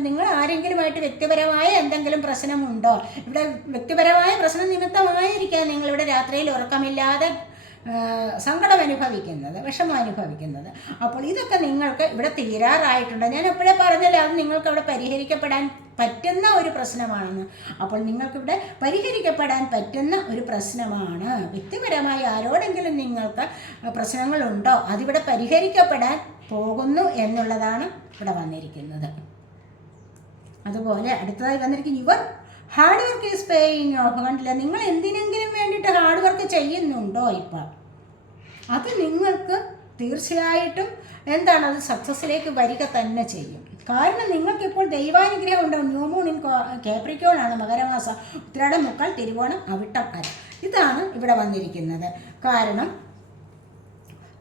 നിങ്ങൾ ആരെങ്കിലുമായിട്ട് വ്യക്തിപരമായ എന്തെങ്കിലും പ്രശ്നമുണ്ടോ? ഇവിടെ വ്യക്തിപരമായ പ്രശ്നം നിമിത്തമായിരിക്കാം നിങ്ങളിവിടെ രാത്രിയിൽ ഉറക്കമില്ലാതെ സങ്കടം അനുഭവിക്കുന്നത്, വിഷമം അനുഭവിക്കുന്നത്. അപ്പോൾ ഇതൊക്കെ നിങ്ങൾക്ക് ഇവിടെ തീരാറായിട്ടുണ്ട്. ഞാൻ എപ്പോഴേ പറഞ്ഞല്ലോ, അത് നിങ്ങൾക്ക് അവിടെ പരിഹരിക്കപ്പെടാൻ പറ്റുന്ന ഒരു പ്രശ്നമാണെന്ന്. അപ്പോൾ നിങ്ങൾക്കിവിടെ പരിഹരിക്കപ്പെടാൻ പറ്റുന്ന ഒരു പ്രശ്നമാണ്. വ്യക്തിപരമായി ആരോടെങ്കിലും നിങ്ങൾക്ക് പ്രശ്നങ്ങളുണ്ടോ, അതിവിടെ പരിഹരിക്കപ്പെടാൻ പോകുന്നു എന്നുള്ളതാണ് ഇവിടെ വന്നിരിക്കുന്നത്. അതുപോലെ അടുത്തതായി വന്നിരിക്കുന്ന your hard work is paying of. കണ്ടില്ല, നിങ്ങൾ എന്തിനെങ്കിലും വേണ്ടിയിട്ട് ഹാർഡ് വർക്ക് ചെയ്യുന്നുണ്ടോ ഇപ്പം, അത് നിങ്ങൾക്ക് തീർച്ചയായിട്ടും എന്താണ്, അത് സക്സസ്സിലേക്ക് വരിക തന്നെ ചെയ്യും. കാരണം നിങ്ങൾക്കിപ്പോൾ ദൈവാനുഗ്രഹം ഉണ്ടാവും. ന്യൂ മൂൺ ഇൻ കാപ്രിക്കോൺ ആണ് മകരമാസം. ഉത്രാടം, മുക്കാൽ, തിരുവോണം, അവിട്ടം, അര. ഇതാണ് ഇവിടെ വന്നിരിക്കുന്നത്. കാരണം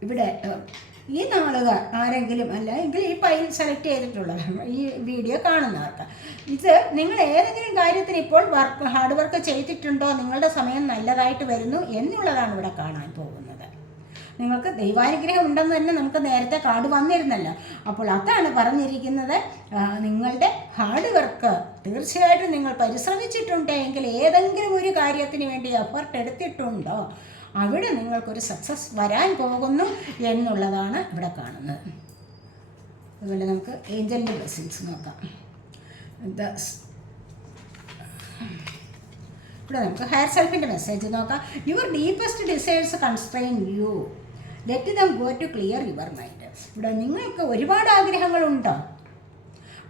ഇവിടെ ഈ നാളുകാർ ആരെങ്കിലും അല്ല എങ്കിൽ ഈ ഫയൽ സെലക്ട് ചെയ്തിട്ടുള്ളതാണ് ഈ വീഡിയോ കാണുന്നവർക്ക്. ഇത് നിങ്ങൾ ഏതെങ്കിലും കാര്യത്തിന് ഇപ്പോൾ ഹാർഡ് വർക്ക് ചെയ്തിട്ടുണ്ടോ, നിങ്ങളുടെ സമയം നല്ലതായിട്ട് വരുന്നു എന്നുള്ളതാണ് ഇവിടെ കാണാൻ പോകുന്നത്. നിങ്ങൾക്ക് ദൈവാനുഗ്രഹം ഉണ്ടെന്ന് തന്നെ നമുക്ക് നേരത്തെ കാർഡ് വന്നിരുന്നല്ലോ. അപ്പോൾ അതാണ് പറഞ്ഞിരിക്കുന്നത്. നിങ്ങളുടെ ഹാർഡ് വർക്ക് തീർച്ചയായിട്ടും നിങ്ങൾ പരിശ്രമിച്ചിട്ടുണ്ടെങ്കിൽ, ഏതെങ്കിലും ഒരു കാര്യത്തിന് വേണ്ടി എഫർട്ട് എടുത്തിട്ടുണ്ടോ, അവിടെ നിങ്ങൾക്കൊരു സക്സസ് വരാൻ പോകുന്നു എന്നുള്ളതാണ് ഇവിടെ കാണുന്നത്. അതുപോലെ നമുക്ക് ഏഞ്ചലിൻ്റെ ബ്ലെസ്സിങ്സ് നോക്കാം. ഇവിടെ നമുക്ക് ഹയർ സെൽഫിൻ്റെ മെസ്സേജ് നോക്കാം. Your deepest desires constrain you, let them go to clear your mind. ഇവിടെ നിങ്ങൾക്ക് ഒരുപാട് ആഗ്രഹങ്ങളുണ്ടോ,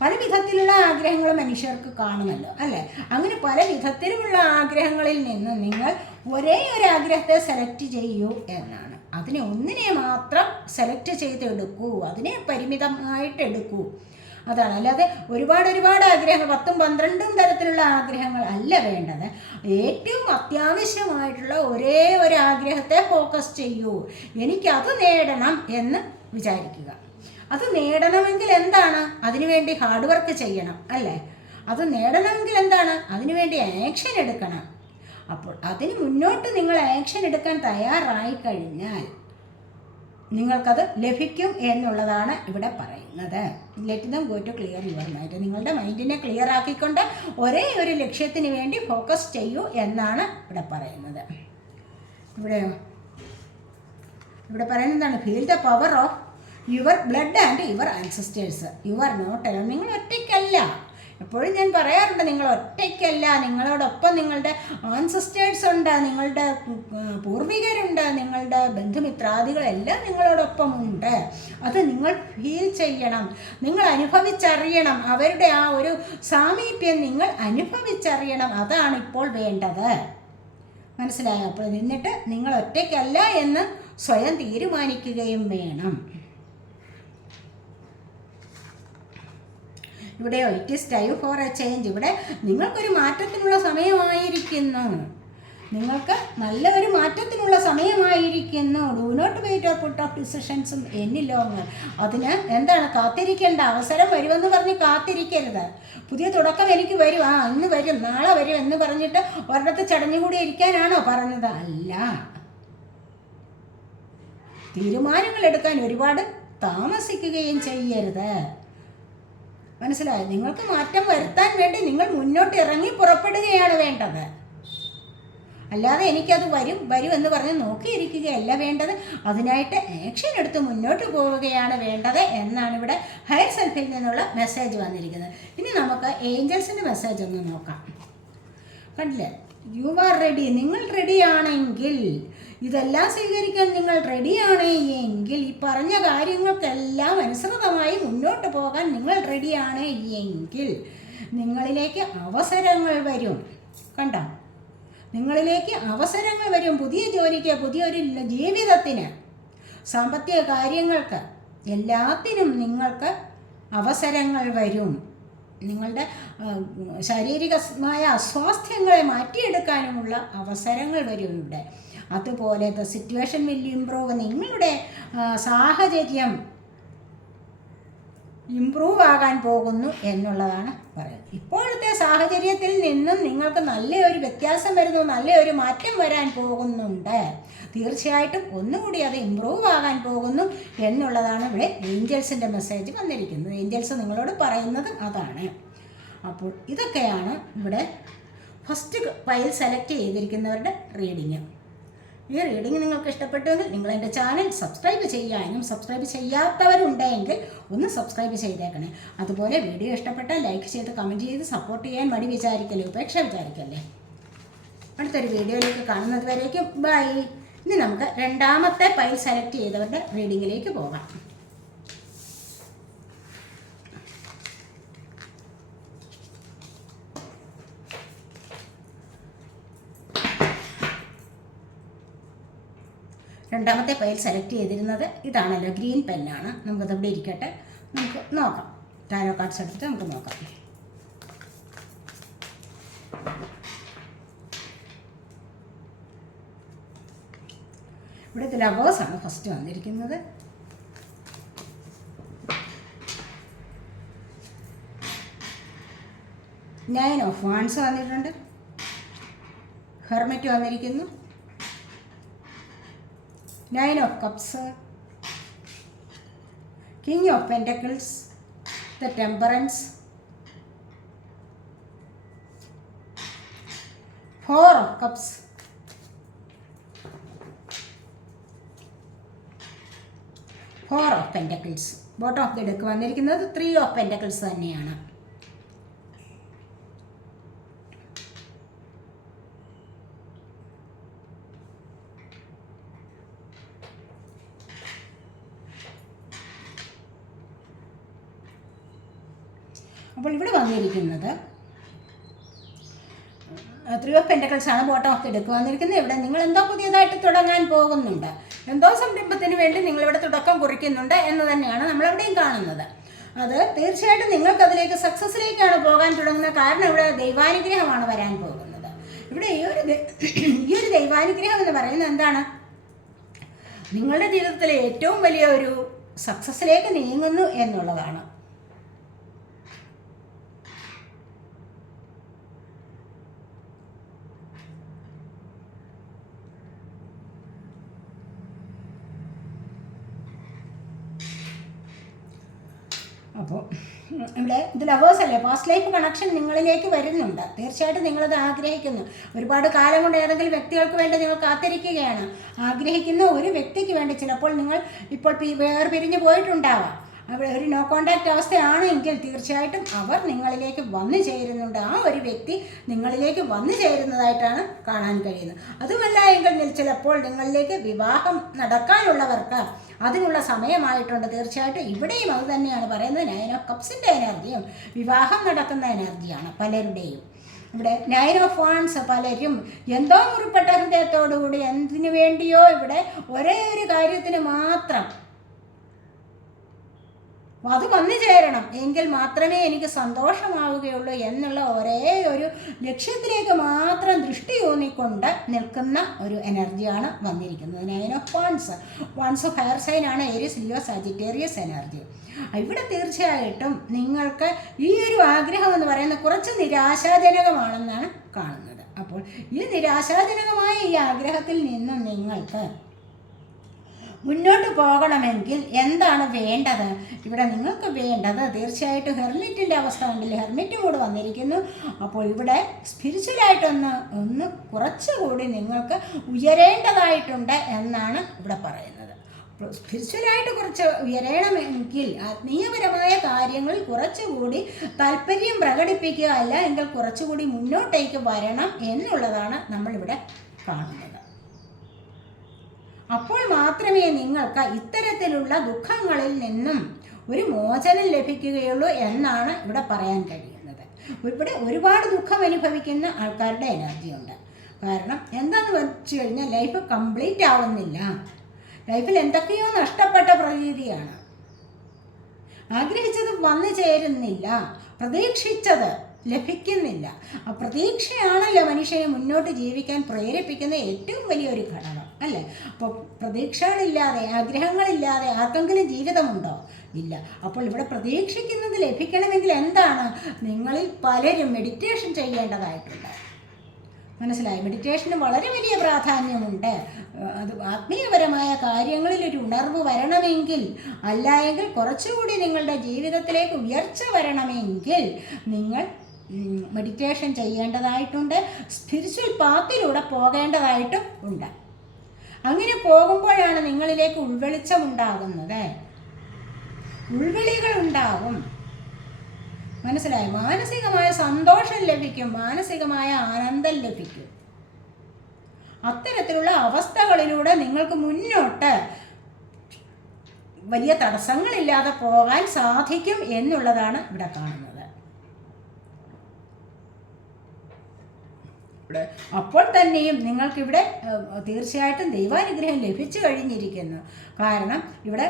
പല വിധത്തിലുള്ള ആഗ്രഹങ്ങൾ മനുഷ്യർക്ക് കാണുമല്ലോ അല്ലേ? അങ്ങനെ പല വിധത്തിലുമുള്ള ആഗ്രഹങ്ങളിൽ നിന്ന് നിങ്ങൾ ഒരേ ഒരു ആഗ്രഹത്തെ സെലക്ട് ചെയ്യൂ എന്നാണ്. അതിനെ ഒന്നിനെ മാത്രം സെലക്ട് ചെയ്തെടുക്കൂ, അതിനെ പരിമിതമായിട്ട് എടുക്കൂ, അതാണ്. അല്ലാതെ ഒരുപാട് ആഗ്രഹങ്ങൾ 10ഉം 12ഉം തരത്തിലുള്ള ആഗ്രഹങ്ങൾ അല്ല വേണ്ടത്. ഏറ്റവും അത്യാവശ്യമായിട്ടുള്ള ഒരേ ഒരു ആഗ്രഹത്തെ ഫോക്കസ് ചെയ്യൂ. എനിക്കത് നേടണം എന്ന് വിചാരിക്കുക. അത് നേടണമെങ്കിൽ എന്താണ്? അതിനുവേണ്ടി ഹാർഡ് വർക്ക് ചെയ്യണം അല്ലേ? അത് നേടണമെങ്കിൽ എന്താണ്? അതിനുവേണ്ടി ആക്ഷൻ എടുക്കണം. അപ്പോൾ അതിന് മുന്നോട്ട് നിങ്ങൾ ആക്ഷൻ എടുക്കാൻ തയ്യാറായി കഴിഞ്ഞാൽ നിങ്ങൾക്കത് ലഭിക്കും എന്നുള്ളതാണ് ഇവിടെ പറയുന്നത്. Let them go to clear your mind. നിങ്ങളുടെ മൈൻഡിനെ ക്ലിയർ ആക്കിക്കൊണ്ട് ഒരേ ഒരു ലക്ഷ്യത്തിന് വേണ്ടി ഫോക്കസ് ചെയ്യൂ എന്നാണ് ഇവിടെ പറയുന്നത്. ഇവിടെ പറയുന്നതാണ് feel the power of your blood and your ancestors. You are not alone. നിങ്ങൾ ഒറ്റയ്ക്കല്ല. എപ്പോഴും ഞാൻ പറയാറുണ്ട്, നിങ്ങൾ ഒറ്റയ്ക്കല്ല. നിങ്ങളോടൊപ്പം നിങ്ങളുടെ ആൻസസ്റ്റേഴ്സ് ഉണ്ട്, നിങ്ങളുടെ പൂർവികരുണ്ട്, നിങ്ങളുടെ ബന്ധുമിത്രാദികളെല്ലാം നിങ്ങളോടൊപ്പം ഉണ്ട്. അത് നിങ്ങൾ ഫീൽ ചെയ്യണം, നിങ്ങൾ അനുഭവിച്ചറിയണം. അവരുടെ ആ ഒരു സാമീപ്യം നിങ്ങൾ അനുഭവിച്ചറിയണം. അതാണ് ഇപ്പോൾ വേണ്ടത്. മനസ്സിലായോ? അപ്പോൾ എന്നിട്ട് നിങ്ങൾ ഒറ്റയ്ക്കല്ല എന്ന് സ്വയം തീരുമാനിക്കുകയും വേണം. ഇവിടെയോ it is time for a change. ഇവിടെ നിങ്ങൾക്കൊരു മാറ്റത്തിനുള്ള സമയമായിരിക്കുന്നു. നിങ്ങൾക്ക് നല്ല ഒരു മാറ്റത്തിനുള്ള സമയമായിരിക്കുന്നു. Do not wait or put off ഡിസിഷൻസും എനി ലോങ്ങർ. അതിന് എന്താണ്? കാത്തിരിക്കേണ്ട. അവസരം വരുമെന്ന് പറഞ്ഞ് കാത്തിരിക്കരുത്. പുതിയ തുടക്കം എനിക്ക് വരും, ഇന്ന് വരും, നാളെ വരും എന്ന് പറഞ്ഞിട്ട് ഒരിടത്ത് ചടഞ്ഞുകൂടി ഇരിക്കാനാണോ പറഞ്ഞത്? അല്ല. തീരുമാനങ്ങൾ എടുക്കാൻ ഒരുപാട് താമസിക്കുകയും ചെയ്യരുത്. മനസ്സിലായോ? നിങ്ങൾക്ക് മാറ്റം വരുത്താൻ വേണ്ടി നിങ്ങൾ മുന്നോട്ട് ഇറങ്ങി പുറപ്പെടുകയാണ് വേണ്ടത്. അല്ലാതെ എനിക്കത് വരും എന്ന് പറഞ്ഞ് നോക്കിയിരിക്കുകയല്ല വേണ്ടത്. അതിനായിട്ട് ആക്ഷൻ എടുത്ത് മുന്നോട്ട് പോവുകയാണ് വേണ്ടത് എന്നാണ് ഇവിടെ ഹയർ സെൽഫിൽ നിന്നുള്ള മെസ്സേജ് വന്നിരിക്കുന്നത്. ഇനി നമുക്ക് ഏഞ്ചൽസിൻ്റെ മെസ്സേജ് ഒന്ന് നോക്കാം. കണ്ടില്ലേ? You are ready. നിങ്ങൾ റെഡിയാണെങ്കിൽ, ഇതെല്ലാം സ്വീകരിക്കാൻ നിങ്ങൾ റെഡിയാണ് എങ്കിൽ, ഈ പറഞ്ഞ കാര്യങ്ങൾക്കെല്ലാം അനുസൃതമായി മുന്നോട്ട് പോകാൻ നിങ്ങൾ റെഡിയാണ് എങ്കിൽ നിങ്ങളിലേക്ക് അവസരങ്ങൾ വരും. കണ്ടോ? നിങ്ങളിലേക്ക് അവസരങ്ങൾ വരും. പുതിയ ജോലിക്ക്, പുതിയൊരു ജീവിതത്തിന്, സാമ്പത്തിക കാര്യങ്ങൾക്ക്, എല്ലാത്തിനും നിങ്ങൾക്ക് അവസരങ്ങൾ വരും. നിങ്ങളുടെ ശാരീരികമായ അസ്വാസ്ഥ്യങ്ങളെ മാറ്റിയെടുക്കാനുമുള്ള അവസരങ്ങൾ വരും ഇവിടെ. അതുപോലെ ദ സിറ്റുവേഷൻ വിൽ ഇംപ്രൂവ്. നിങ്ങളുടെ സാഹചര്യം ഇംപ്രൂവ് ആകാൻ പോകുന്നു എന്നുള്ളതാണ് പറയുന്നത്. ഇപ്പോഴത്തെ സാഹചര്യത്തിൽ നിന്നും നിങ്ങൾക്ക് നല്ലൊരു വ്യത്യാസം വരുന്നു, നല്ലൊരു മാറ്റം വരാൻ പോകുന്നുണ്ട്. തീർച്ചയായിട്ടും ഒന്നുകൂടി അത് ഇംപ്രൂവ് ആകാൻ പോകുന്നു എന്നുള്ളതാണ് ഇവിടെ ഏഞ്ചൽസിൻ്റെ മെസ്സേജ് വന്നിരിക്കുന്നത്. ഏഞ്ചൽസ് നിങ്ങളോട് പറയുന്നത് അതാണ്. അപ്പോൾ ഇതൊക്കെയാണ് ഇവിടെ ഫസ്റ്റ് ഫയൽ സെലക്ട് ചെയ്തിരിക്കുന്നവരുടെ റീഡിങ്. ഈ റീഡിങ് നിങ്ങൾക്ക് ഇഷ്ടപ്പെട്ടുവെങ്കിൽ നിങ്ങൾ എൻ്റെ ചാനൽ സബ്സ്ക്രൈബ് ചെയ്യാനും, സബ്സ്ക്രൈബ് ചെയ്യാത്തവരുണ്ടെങ്കിൽ ഒന്ന് സബ്സ്ക്രൈബ് ചെയ്തേക്കണേ. അതുപോലെ വീഡിയോ ഇഷ്ടപ്പെട്ടാൽ ലൈക്ക് ചെയ്ത് കമൻറ്റ് ചെയ്ത് സപ്പോർട്ട് ചെയ്യാൻ മടി വിചാരിക്കല്ലേ, ഉപേക്ഷ വിചാരിക്കല്ലേ. അടുത്തൊരു വീഡിയോയിലേക്ക് കാണുന്നത് വരേക്കും ബൈ. ഇനി നമുക്ക് രണ്ടാമത്തെ ഫയൽ സെലക്ട് ചെയ്തവരുടെ റീഡിങ്ങിലേക്ക് പോകാം. രണ്ടാമത്തെ ഫയൽ സെലക്ട് ചെയ്തിരുന്നത് ഇതാണല്ലോ, ഗ്രീൻ പെന്നാണ്. നമുക്കതവിടെ ഇരിക്കട്ടെ, നമുക്ക് നോക്കാം. ടാരോ കാർഡ്സ് എടുത്തിട്ട് നമുക്ക് നോക്കാം. ഇവിടെ ലവേഴ്സാണ് ഫസ്റ്റ് വന്നിരിക്കുന്നത്. നയൻ ഓഫ് വാൻഡ്സ് വന്നിട്ടുണ്ട്. ഹെർമിറ്റ് വന്നിരിക്കുന്നു. Nine of cups, king of pentacles, the temperance, four of cups, four of pentacles. Bottom of the deck വന്നിരിക്കുന്നത് ത്രീ ഓഫ് പെൻറ്റക്കിൾസ് തന്നെയാണ്. അപ്പോൾ ഇവിടെ വന്നിരിക്കുന്നത് 3 ഓഫ് പെൻറ്റക്കിൾസ് ആണ് ബോട്ടം ഓഫ് ദി ഡെക്ക് വന്നിരിക്കുന്നത്. ഇവിടെ നിങ്ങൾ എന്തോ പുതിയതായിട്ട് തുടങ്ങാൻ പോകുന്നുണ്ട്, എന്തോ സംരംഭത്തിന് വേണ്ടി നിങ്ങളിവിടെ തുടക്കം കുറിക്കുന്നുണ്ട് എന്ന് തന്നെയാണ് നമ്മളെവിടെയും കാണുന്നത്. അത് തീർച്ചയായിട്ടും നിങ്ങൾക്കതിലേക്ക് സക്സസ്സിലേക്കാണ് പോകാൻ തുടങ്ങുന്നത്. കാരണം ഇവിടെ ദൈവാനുഗ്രഹമാണ് വരാൻ പോകുന്നത്. ഇവിടെ ഈ ഒരു ദൈവാനുഗ്രഹം എന്ന് പറയുന്നത് എന്താണ്? നിങ്ങളുടെ ജീവിതത്തിലെ ഏറ്റവും വലിയ ഒരു സക്സസ്സിലേക്ക് നീങ്ങുന്നു എന്നുള്ളതാണ്. അപ്പോൾ ഇവിടെ ഇത് ലവേഴ്സ് അല്ലേ, പാസ്റ്റ് ലൈഫ് കണക്ഷൻ നിങ്ങളിലേക്ക് വരുന്നുണ്ട്. തീർച്ചയായിട്ടും നിങ്ങളത് ആഗ്രഹിക്കുന്നു. ഒരുപാട് കാലം കൊണ്ട് ഏതെങ്കിലും വ്യക്തികൾക്ക് വേണ്ടി നിങ്ങൾ കാത്തിരിക്കുകയാണ്. ആഗ്രഹിക്കുന്ന ഒരു വ്യക്തിക്ക് വേണ്ടി ചിലപ്പോൾ നിങ്ങൾ ഇപ്പോൾ വേർപിരിഞ്ഞ് പോയിട്ടുണ്ടാവാം. അവിടെ ഒരു നോ കോണ്ടാക്റ്റ് അവസ്ഥയാണെങ്കിൽ തീർച്ചയായിട്ടും അവർ നിങ്ങളിലേക്ക് വന്നു ചേരുന്നുണ്ട്. ആ ഒരു വ്യക്തി നിങ്ങളിലേക്ക് വന്നു ചേരുന്നതായിട്ടാണ് കാണാൻ കഴിയുന്നത്. അതുമല്ല എങ്കിൽ ചിലപ്പോൾ നിങ്ങളിലേക്ക് വിവാഹം നടക്കാനുള്ളവർക്ക് അതിനുള്ള സമയമായിട്ടുണ്ട്. തീർച്ചയായിട്ടും ഇവിടെയും അത് തന്നെയാണ് പറയുന്നത്. 9 ഓഫ് കപ്സിൻ്റെ എനർജിയും വിവാഹം നടക്കുന്ന എനർജിയാണ് പലരുടെയും. ഇവിടെ 9 ഓഫ് വാൺസ് പലരും എന്തോ മുറിപ്പെട്ട ഹൃദയത്തോടുകൂടി എന്തിനു വേണ്ടിയോ ഇവിടെ ഒരേ ഒരു കാര്യത്തിന് മാത്രം അത് വന്നു ചേരണം എങ്കിൽ മാത്രമേ എനിക്ക് സന്തോഷമാവുകയുള്ളൂ എന്നുള്ള ഒരേ ഒരു ലക്ഷ്യത്തിലേക്ക് മാത്രം ദൃഷ്ടി ഊന്നിക്കൊണ്ട് നിൽക്കുന്ന ഒരു എനർജിയാണ് വന്നിരിക്കുന്നത്. 9 ഓഫ് വാൺസ് ഫയർ സൈൻ ആണ് ഏരിയസ്, ലിയോ, സാജിറ്റേറിയസ് എനർജി. ഇവിടെ തീർച്ചയായിട്ടും നിങ്ങൾക്ക് ഈ ഒരു ആഗ്രഹം എന്ന് പറയുന്നത് കുറച്ച് നിരാശാജനകമാണെന്നാണ് കാണുന്നത്. അപ്പോൾ ഈ നിരാശാജനകമായ ഈ ആഗ്രഹത്തിൽ നിന്നും നിങ്ങൾക്ക് മുന്നോട്ട് പോകണമെങ്കിൽ എന്താണ് വേണ്ടത്? ഇവിടെ നിങ്ങൾക്ക് വേണ്ടത് തീർച്ചയായിട്ടും ഹെർമിറ്റിൻ്റെ അവസ്ഥ ഉണ്ടല്ലേ, ഹെർമിറ്റ് കൂടെ വന്നിരിക്കുന്നു. അപ്പോൾ ഇവിടെ സ്പിരിച്വലായിട്ടൊന്ന് കുറച്ചുകൂടി നിങ്ങൾക്ക് ഉയരേണ്ടതായിട്ടുണ്ട് എന്നാണ് ഇവിടെ പറയുന്നത്. സ്പിരിച്വലായിട്ട് കുറച്ച് ഉയരണമെങ്കിൽ ആത്മീയപരമായ കാര്യങ്ങളിൽ കുറച്ചുകൂടി താല്പര്യം പ്രകടിപ്പിക്കുക, അല്ല എങ്കിൽ കുറച്ചുകൂടി മുന്നോട്ടേക്ക് വരണം എന്നുള്ളതാണ് നമ്മളിവിടെ കാണുന്നത്. അപ്പോൾ മാത്രമേ നിങ്ങൾക്ക് ഇത്തരത്തിലുള്ള ദുഃഖങ്ങളിൽ നിന്നും ഒരു മോചനം ലഭിക്കുകയുള്ളൂ എന്നാണ് ഇവിടെ പറയാൻ കഴിയുന്നത്. ഇവിടെ ഒരുപാട് ദുഃഖം അനുഭവിക്കുന്ന ആൾക്കാരുടെ എനർജി ഉണ്ട്. കാരണം എന്താണെന്ന് വെച്ച് കഴിഞ്ഞാൽ ലൈഫ് കംപ്ലീറ്റ് ആവുന്നില്ല, ലൈഫിൽ എന്തൊക്കെയോ നഷ്ടപ്പെട്ട പ്രതീതിയാണ്, ആഗ്രഹിച്ചത് വന്നു ചേരുന്നില്ല, പ്രതീക്ഷിച്ചത് ലഭിക്കുന്നില്ല. ആ പ്രതീക്ഷയാണല്ലോ മനുഷ്യനെ മുന്നോട്ട് ജീവിക്കാൻ പ്രേരിപ്പിക്കുന്ന ഏറ്റവും വലിയൊരു ഘടകം അല്ലേ. അപ്പോൾ പ്രതീക്ഷകളില്ലാതെ, ആഗ്രഹങ്ങളില്ലാതെ ആർക്കെങ്കിലും ജീവിതമുണ്ടോ? ഇല്ല. അപ്പോൾ ഇവിടെ പ്രതീക്ഷിക്കുന്നത് ലഭിക്കണമെങ്കിൽ എന്താണ്? നിങ്ങളിൽ പലരും മെഡിറ്റേഷൻ ചെയ്യേണ്ടതായിട്ടുണ്ട്. മനസ്സിലായി? മെഡിറ്റേഷന് വളരെ വലിയ പ്രാധാന്യമുണ്ട്. അത് ആത്മീയപരമായ കാര്യങ്ങളിൽ ഒരു ഉണർവ് വരണമെങ്കിൽ, അല്ല എങ്കിൽ കുറച്ചുകൂടി നിങ്ങളുടെ ജീവിതത്തിലേക്ക് ഉയർച്ച വരണമെങ്കിൽ നിങ്ങൾ മെഡിറ്റേഷൻ ചെയ്യേണ്ടതായിട്ടുണ്ട്. സ്പിരിച്വൽ പാത്തിലൂടെ പോകേണ്ടതായിട്ടും ഉണ്ട്. അങ്ങനെ പോകുമ്പോഴാണ് നിങ്ങളിലേക്ക് ഉൾവെളിച്ചമുണ്ടാകുന്നത്, ഉൾവിളികൾ ഉണ്ടാകും. മനസ്സിലായി? മാനസികമായ സന്തോഷം ലഭിക്കും, മാനസികമായ ആനന്ദം ലഭിക്കും. അത്തരത്തിലുള്ള അവസ്ഥകളിലൂടെ നിങ്ങൾക്ക് മുന്നോട്ട് വലിയ തടസ്സങ്ങളില്ലാതെ പോകാൻ സാധിക്കും എന്നുള്ളതാണ് ഇവിടെ കാണുന്നത്. അപ്പോൾ തന്നെയും നിങ്ങൾക്കിവിടെ തീർച്ചയായിട്ടും ദൈവാനുഗ്രഹം ലഭിച്ചു കഴിഞ്ഞിരിക്കുന്നു. കാരണം ഇവിടെ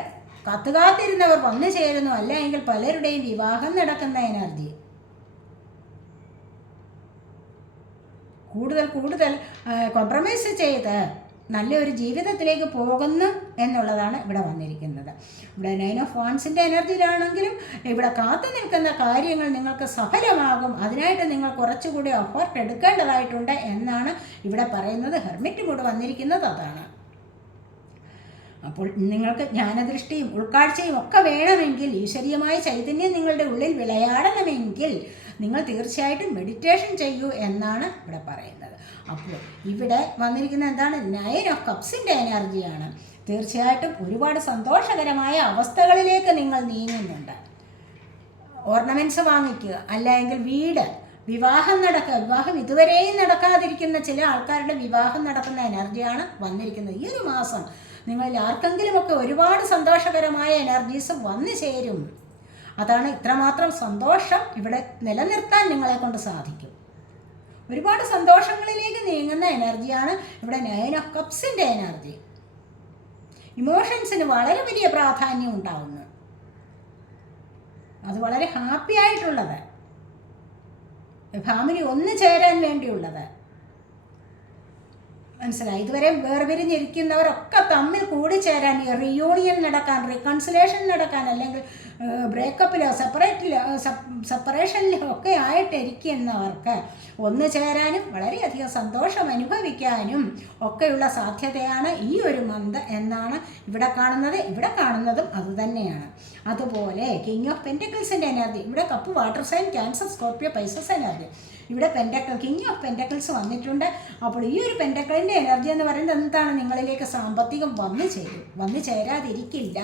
കാത്തുകാത്തിരുന്നവർ വന്നു ചേരുന്നു, അല്ല എങ്കിൽ പലരുടെയും വിവാഹം നടക്കുന്ന എനർജി. കൂടുതൽ കോംപ്രമൈസ് ചെയ്ത് നല്ലൊരു ജീവിതത്തിലേക്ക് പോകുന്നു എന്നുള്ളതാണ് ഇവിടെ വന്നിരിക്കുന്നത്. ഇവിടെ 9 ഓഫ് വാൺസിൻ്റെ എനർജിയിലാണെങ്കിലും ഇവിടെ കാത്തു നിൽക്കുന്ന കാര്യങ്ങൾ നിങ്ങൾക്ക് സഫലമാകും. അതിനായിട്ട് നിങ്ങൾ കുറച്ചുകൂടി എഫേർട്ട് എടുക്കേണ്ടതായിട്ടുണ്ട് എന്നാണ് ഇവിടെ പറയുന്നത്. ഹെർമിറ്റ് കൂടെ വന്നിരിക്കുന്നത് അതാണ്. അപ്പോൾ നിങ്ങൾക്ക് ജ്ഞാനദൃഷ്ടിയും ഉൾക്കാഴ്ചയും ഒക്കെ വേണമെങ്കിൽ, ഈശ്വരീയമായ ചൈതന്യം നിങ്ങളുടെ ഉള്ളിൽ വിളയാടണമെങ്കിൽ നിങ്ങൾ തീർച്ചയായിട്ടും മെഡിറ്റേഷൻ ചെയ്യൂ എന്നാണ് ഇവിടെ പറയുന്നത്. അപ്പോൾ ഇവിടെ വന്നിരിക്കുന്നത് എന്താണ്? 9 ഓഫ് കപ്സിൻ്റെ എനർജിയാണ്. തീർച്ചയായിട്ടും ഒരുപാട് സന്തോഷകരമായ അവസ്ഥകളിലേക്ക് നിങ്ങൾ നീങ്ങുന്നുണ്ട്. ഓർണമെൻറ്റ്സ് വാങ്ങിക്കുക, അല്ല എങ്കിൽ വീട്, വിവാഹം നടക്കുക. വിവാഹം ഇതുവരെയും നടക്കാതിരിക്കുന്ന ചില ആൾക്കാരുടെ വിവാഹം നടക്കുന്ന എനർജിയാണ് വന്നിരിക്കുന്നത്. ഈ ഒരു മാസം നിങ്ങളിൽ ആർക്കെങ്കിലുമൊക്കെ ഒരുപാട് സന്തോഷകരമായ എനർജീസ് വന്നു ചേരും. അതാണ് ഇത്രമാത്രം സന്തോഷം ഇവിടെ നിലനിർത്താൻ നിങ്ങളെ കൊണ്ട് സാധിക്കും. ഒരുപാട് സന്തോഷങ്ങളിലേക്ക് നീങ്ങുന്ന എനർജിയാണ് ഇവിടെ 9 ഓഫ് കപ്സിൻ്റെ എനർജി. ഇമോഷൻസിന് വളരെ വലിയ പ്രാധാന്യം ഉണ്ടാവുന്നു. അത് വളരെ ഹാപ്പി ആയിട്ടുള്ളത്, ഫാമിലി ഒന്ന് ചേരാൻ വേണ്ടിയുള്ളത്. മനസ്സിലായി? ഇതുവരെ വേർപിരിഞ്ഞിരിക്കുന്നവരൊക്കെ തമ്മിൽ കൂടിച്ചേരാൻ, റിയൂണിയൻ നടക്കാൻ, റീകൺസിലേഷൻ നടക്കാൻ, അല്ലെങ്കിൽ ബ്രേക്കപ്പിലോ സെപ്പറേഷനിലോ ഒക്കെ ആയിട്ടിരിക്കുന്നവർക്ക് ഒന്ന് ചേരാനും വളരെയധികം സന്തോഷം അനുഭവിക്കാനും ഒക്കെയുള്ള സാധ്യതയാണ് ഈ ഒരു മന്ത് എന്നാണ് ഇവിടെ കാണുന്നത്. ഇവിടെ കാണുന്നതും അതുതന്നെയാണ്. അതുപോലെ കിങ് ഓഫ് പെൻറ്റക്കിൾസിൻ്റെ എനർജി, ഇവിടെ cup, water sign, cancer, scorpio, pisces energy. ഇവിടെ കിങ് ഓഫ് പെൻറ്റക്കിൾസ് വന്നിട്ടുണ്ട്. അപ്പോൾ ഈ ഒരു പെൻറ്റക്കിളിൻ്റെ എനർജി എന്ന് പറയുന്നത് എന്താണ്? നിങ്ങളിലേക്ക് സാമ്പത്തികം വന്നു ചേരാതിരിക്കില്ല.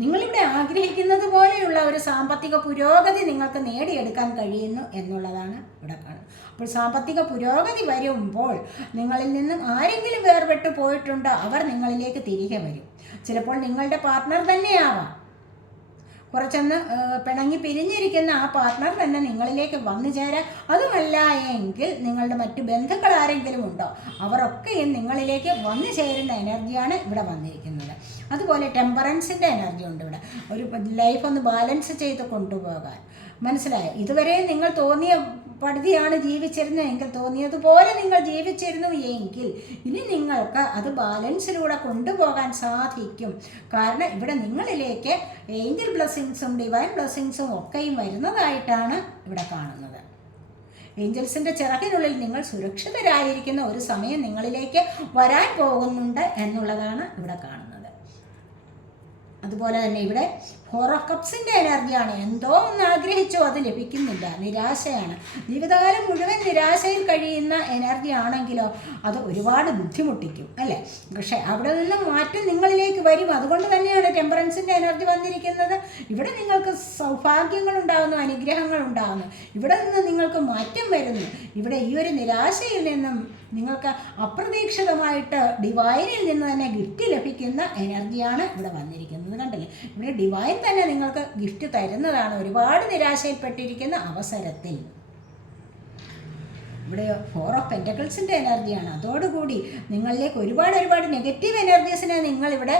നിങ്ങളിവിടെ ആഗ്രഹിക്കുന്നത് പോലെയുള്ള ഒരു സാമ്പത്തിക പുരോഗതി നിങ്ങൾക്ക് നേടിയെടുക്കാൻ കഴിയുന്നു എന്നുള്ളതാണ് ഇവിടെ കാണുന്നത്. അപ്പോൾ സാമ്പത്തിക പുരോഗതി വരുമ്പോൾ നിങ്ങളിൽ നിന്നും ആരെങ്കിലും വേർപെട്ട് പോയിട്ടുണ്ടോ അവർ നിങ്ങളിലേക്ക് തിരികെ വരും. ചിലപ്പോൾ നിങ്ങളുടെ പാർട്ട്ണർ തന്നെയാവാം. കുറച്ചൊന്ന് പിണങ്ങി പിരിഞ്ഞിരിക്കുന്ന ആ പാർട്ട്ണർ തന്നെ നിങ്ങളിലേക്ക് വന്നു ചേരാൻ. അതുമല്ല എങ്കിൽ നിങ്ങളുടെ മറ്റു ബന്ധുക്കൾ ആരെങ്കിലും ഉണ്ടോ അവരൊക്കെയും നിങ്ങളിലേക്ക് വന്നു ചേരുന്ന എനർജിയാണ് ഇവിടെ വന്നിരിക്കുന്നത്. അതുപോലെ ടെമ്പറൻസിൻ്റെ എനർജി ഉണ്ട് ഇവിടെ. ഒരു ലൈഫ് ഒന്ന് ബാലൻസ് ചെയ്ത് കൊണ്ടുപോകാൻ. മനസ്സിലായോ? ഇതുവരെ നിങ്ങൾ തോന്നിയ പടുതിയാണ് ജീവിച്ചിരുന്നതെങ്കിൽ, തോന്നിയതുപോലെ നിങ്ങൾ ജീവിച്ചിരുന്നു എങ്കിൽ ഇനി നിങ്ങൾക്ക് അത് ബാലൻസിലൂടെ കൊണ്ടുപോകാൻ സാധിക്കും. കാരണം ഇവിടെ നിങ്ങളിലേക്ക് ഏഞ്ചൽ ബ്ലെസ്സിങ്സും ഡിവൈൻ ബ്ലെസ്സിങ്സും ഒക്കെയും വരുന്നതായിട്ടാണ് ഇവിടെ കാണുന്നത്. ഏഞ്ചൽസിൻ്റെ ചിറകിനുള്ളിൽ നിങ്ങൾ സുരക്ഷിതരായിരിക്കുന്ന ഒരു സമയം നിങ്ങളിലേക്ക് വരാൻ പോകുന്നുണ്ട് എന്നുള്ളതാണ് ഇവിടെ കാണുന്നത്. അതുപോലെ തന്നെ ഇവിടെ 4 ഓഫ് കപ്സിൻ്റെ എനർജിയാണ്. എന്തോ ഒന്ന് ആഗ്രഹിച്ചോ അത് ലഭിക്കുന്നില്ല, നിരാശയാണ്. ജീവിതകാലം മുഴുവൻ നിരാശയിൽ കഴിയുന്ന എനർജി ആണെങ്കിലോ അത് ഒരുപാട് ബുദ്ധിമുട്ടിക്കും, അല്ലേ? പക്ഷേ അവിടെ നിന്ന് മാറ്റം നിങ്ങളിലേക്ക് വരും. അതുകൊണ്ട് തന്നെയാണ് ടെമ്പറൻസിൻ്റെ എനർജി വന്നിരിക്കുന്നത്. ഇവിടെ നിങ്ങൾക്ക് സൗഭാഗ്യങ്ങൾ ഉണ്ടാകുന്നു, അനുഗ്രഹങ്ങൾ ഉണ്ടാകുന്നു. ഇവിടെ നിന്ന് നിങ്ങൾക്ക് മാറ്റം വരുന്നു. ഇവിടെ ഈ ഒരു നിരാശയിൽ നിന്നും നിങ്ങൾക്ക് അപ്രതീക്ഷിതമായിട്ട് ഡിവൈനിൽ നിന്ന് തന്നെ ഗിഫ്റ്റ് ലഭിക്കുന്ന എനർജിയാണ് ഇവിടെ വന്നിരിക്കുന്നത്. കണ്ടില്ലേ? ഇവിടെ ഡിവൈൻ തന്നെ നിങ്ങൾക്ക് ഗിഫ്റ്റ് തരുന്നതാണ് ഒരുപാട് നിരാശയിൽപ്പെട്ടിരിക്കുന്ന അവസരത്തിൽ. ഇവിടെ 4 ഓഫ് പെൻറ്റക്കിൾസിൻ്റെ എനർജിയാണ്. അതോടുകൂടി നിങ്ങളിലേക്ക് ഒരുപാട് നെഗറ്റീവ് എനർജീസിനെ നിങ്ങളിവിടെ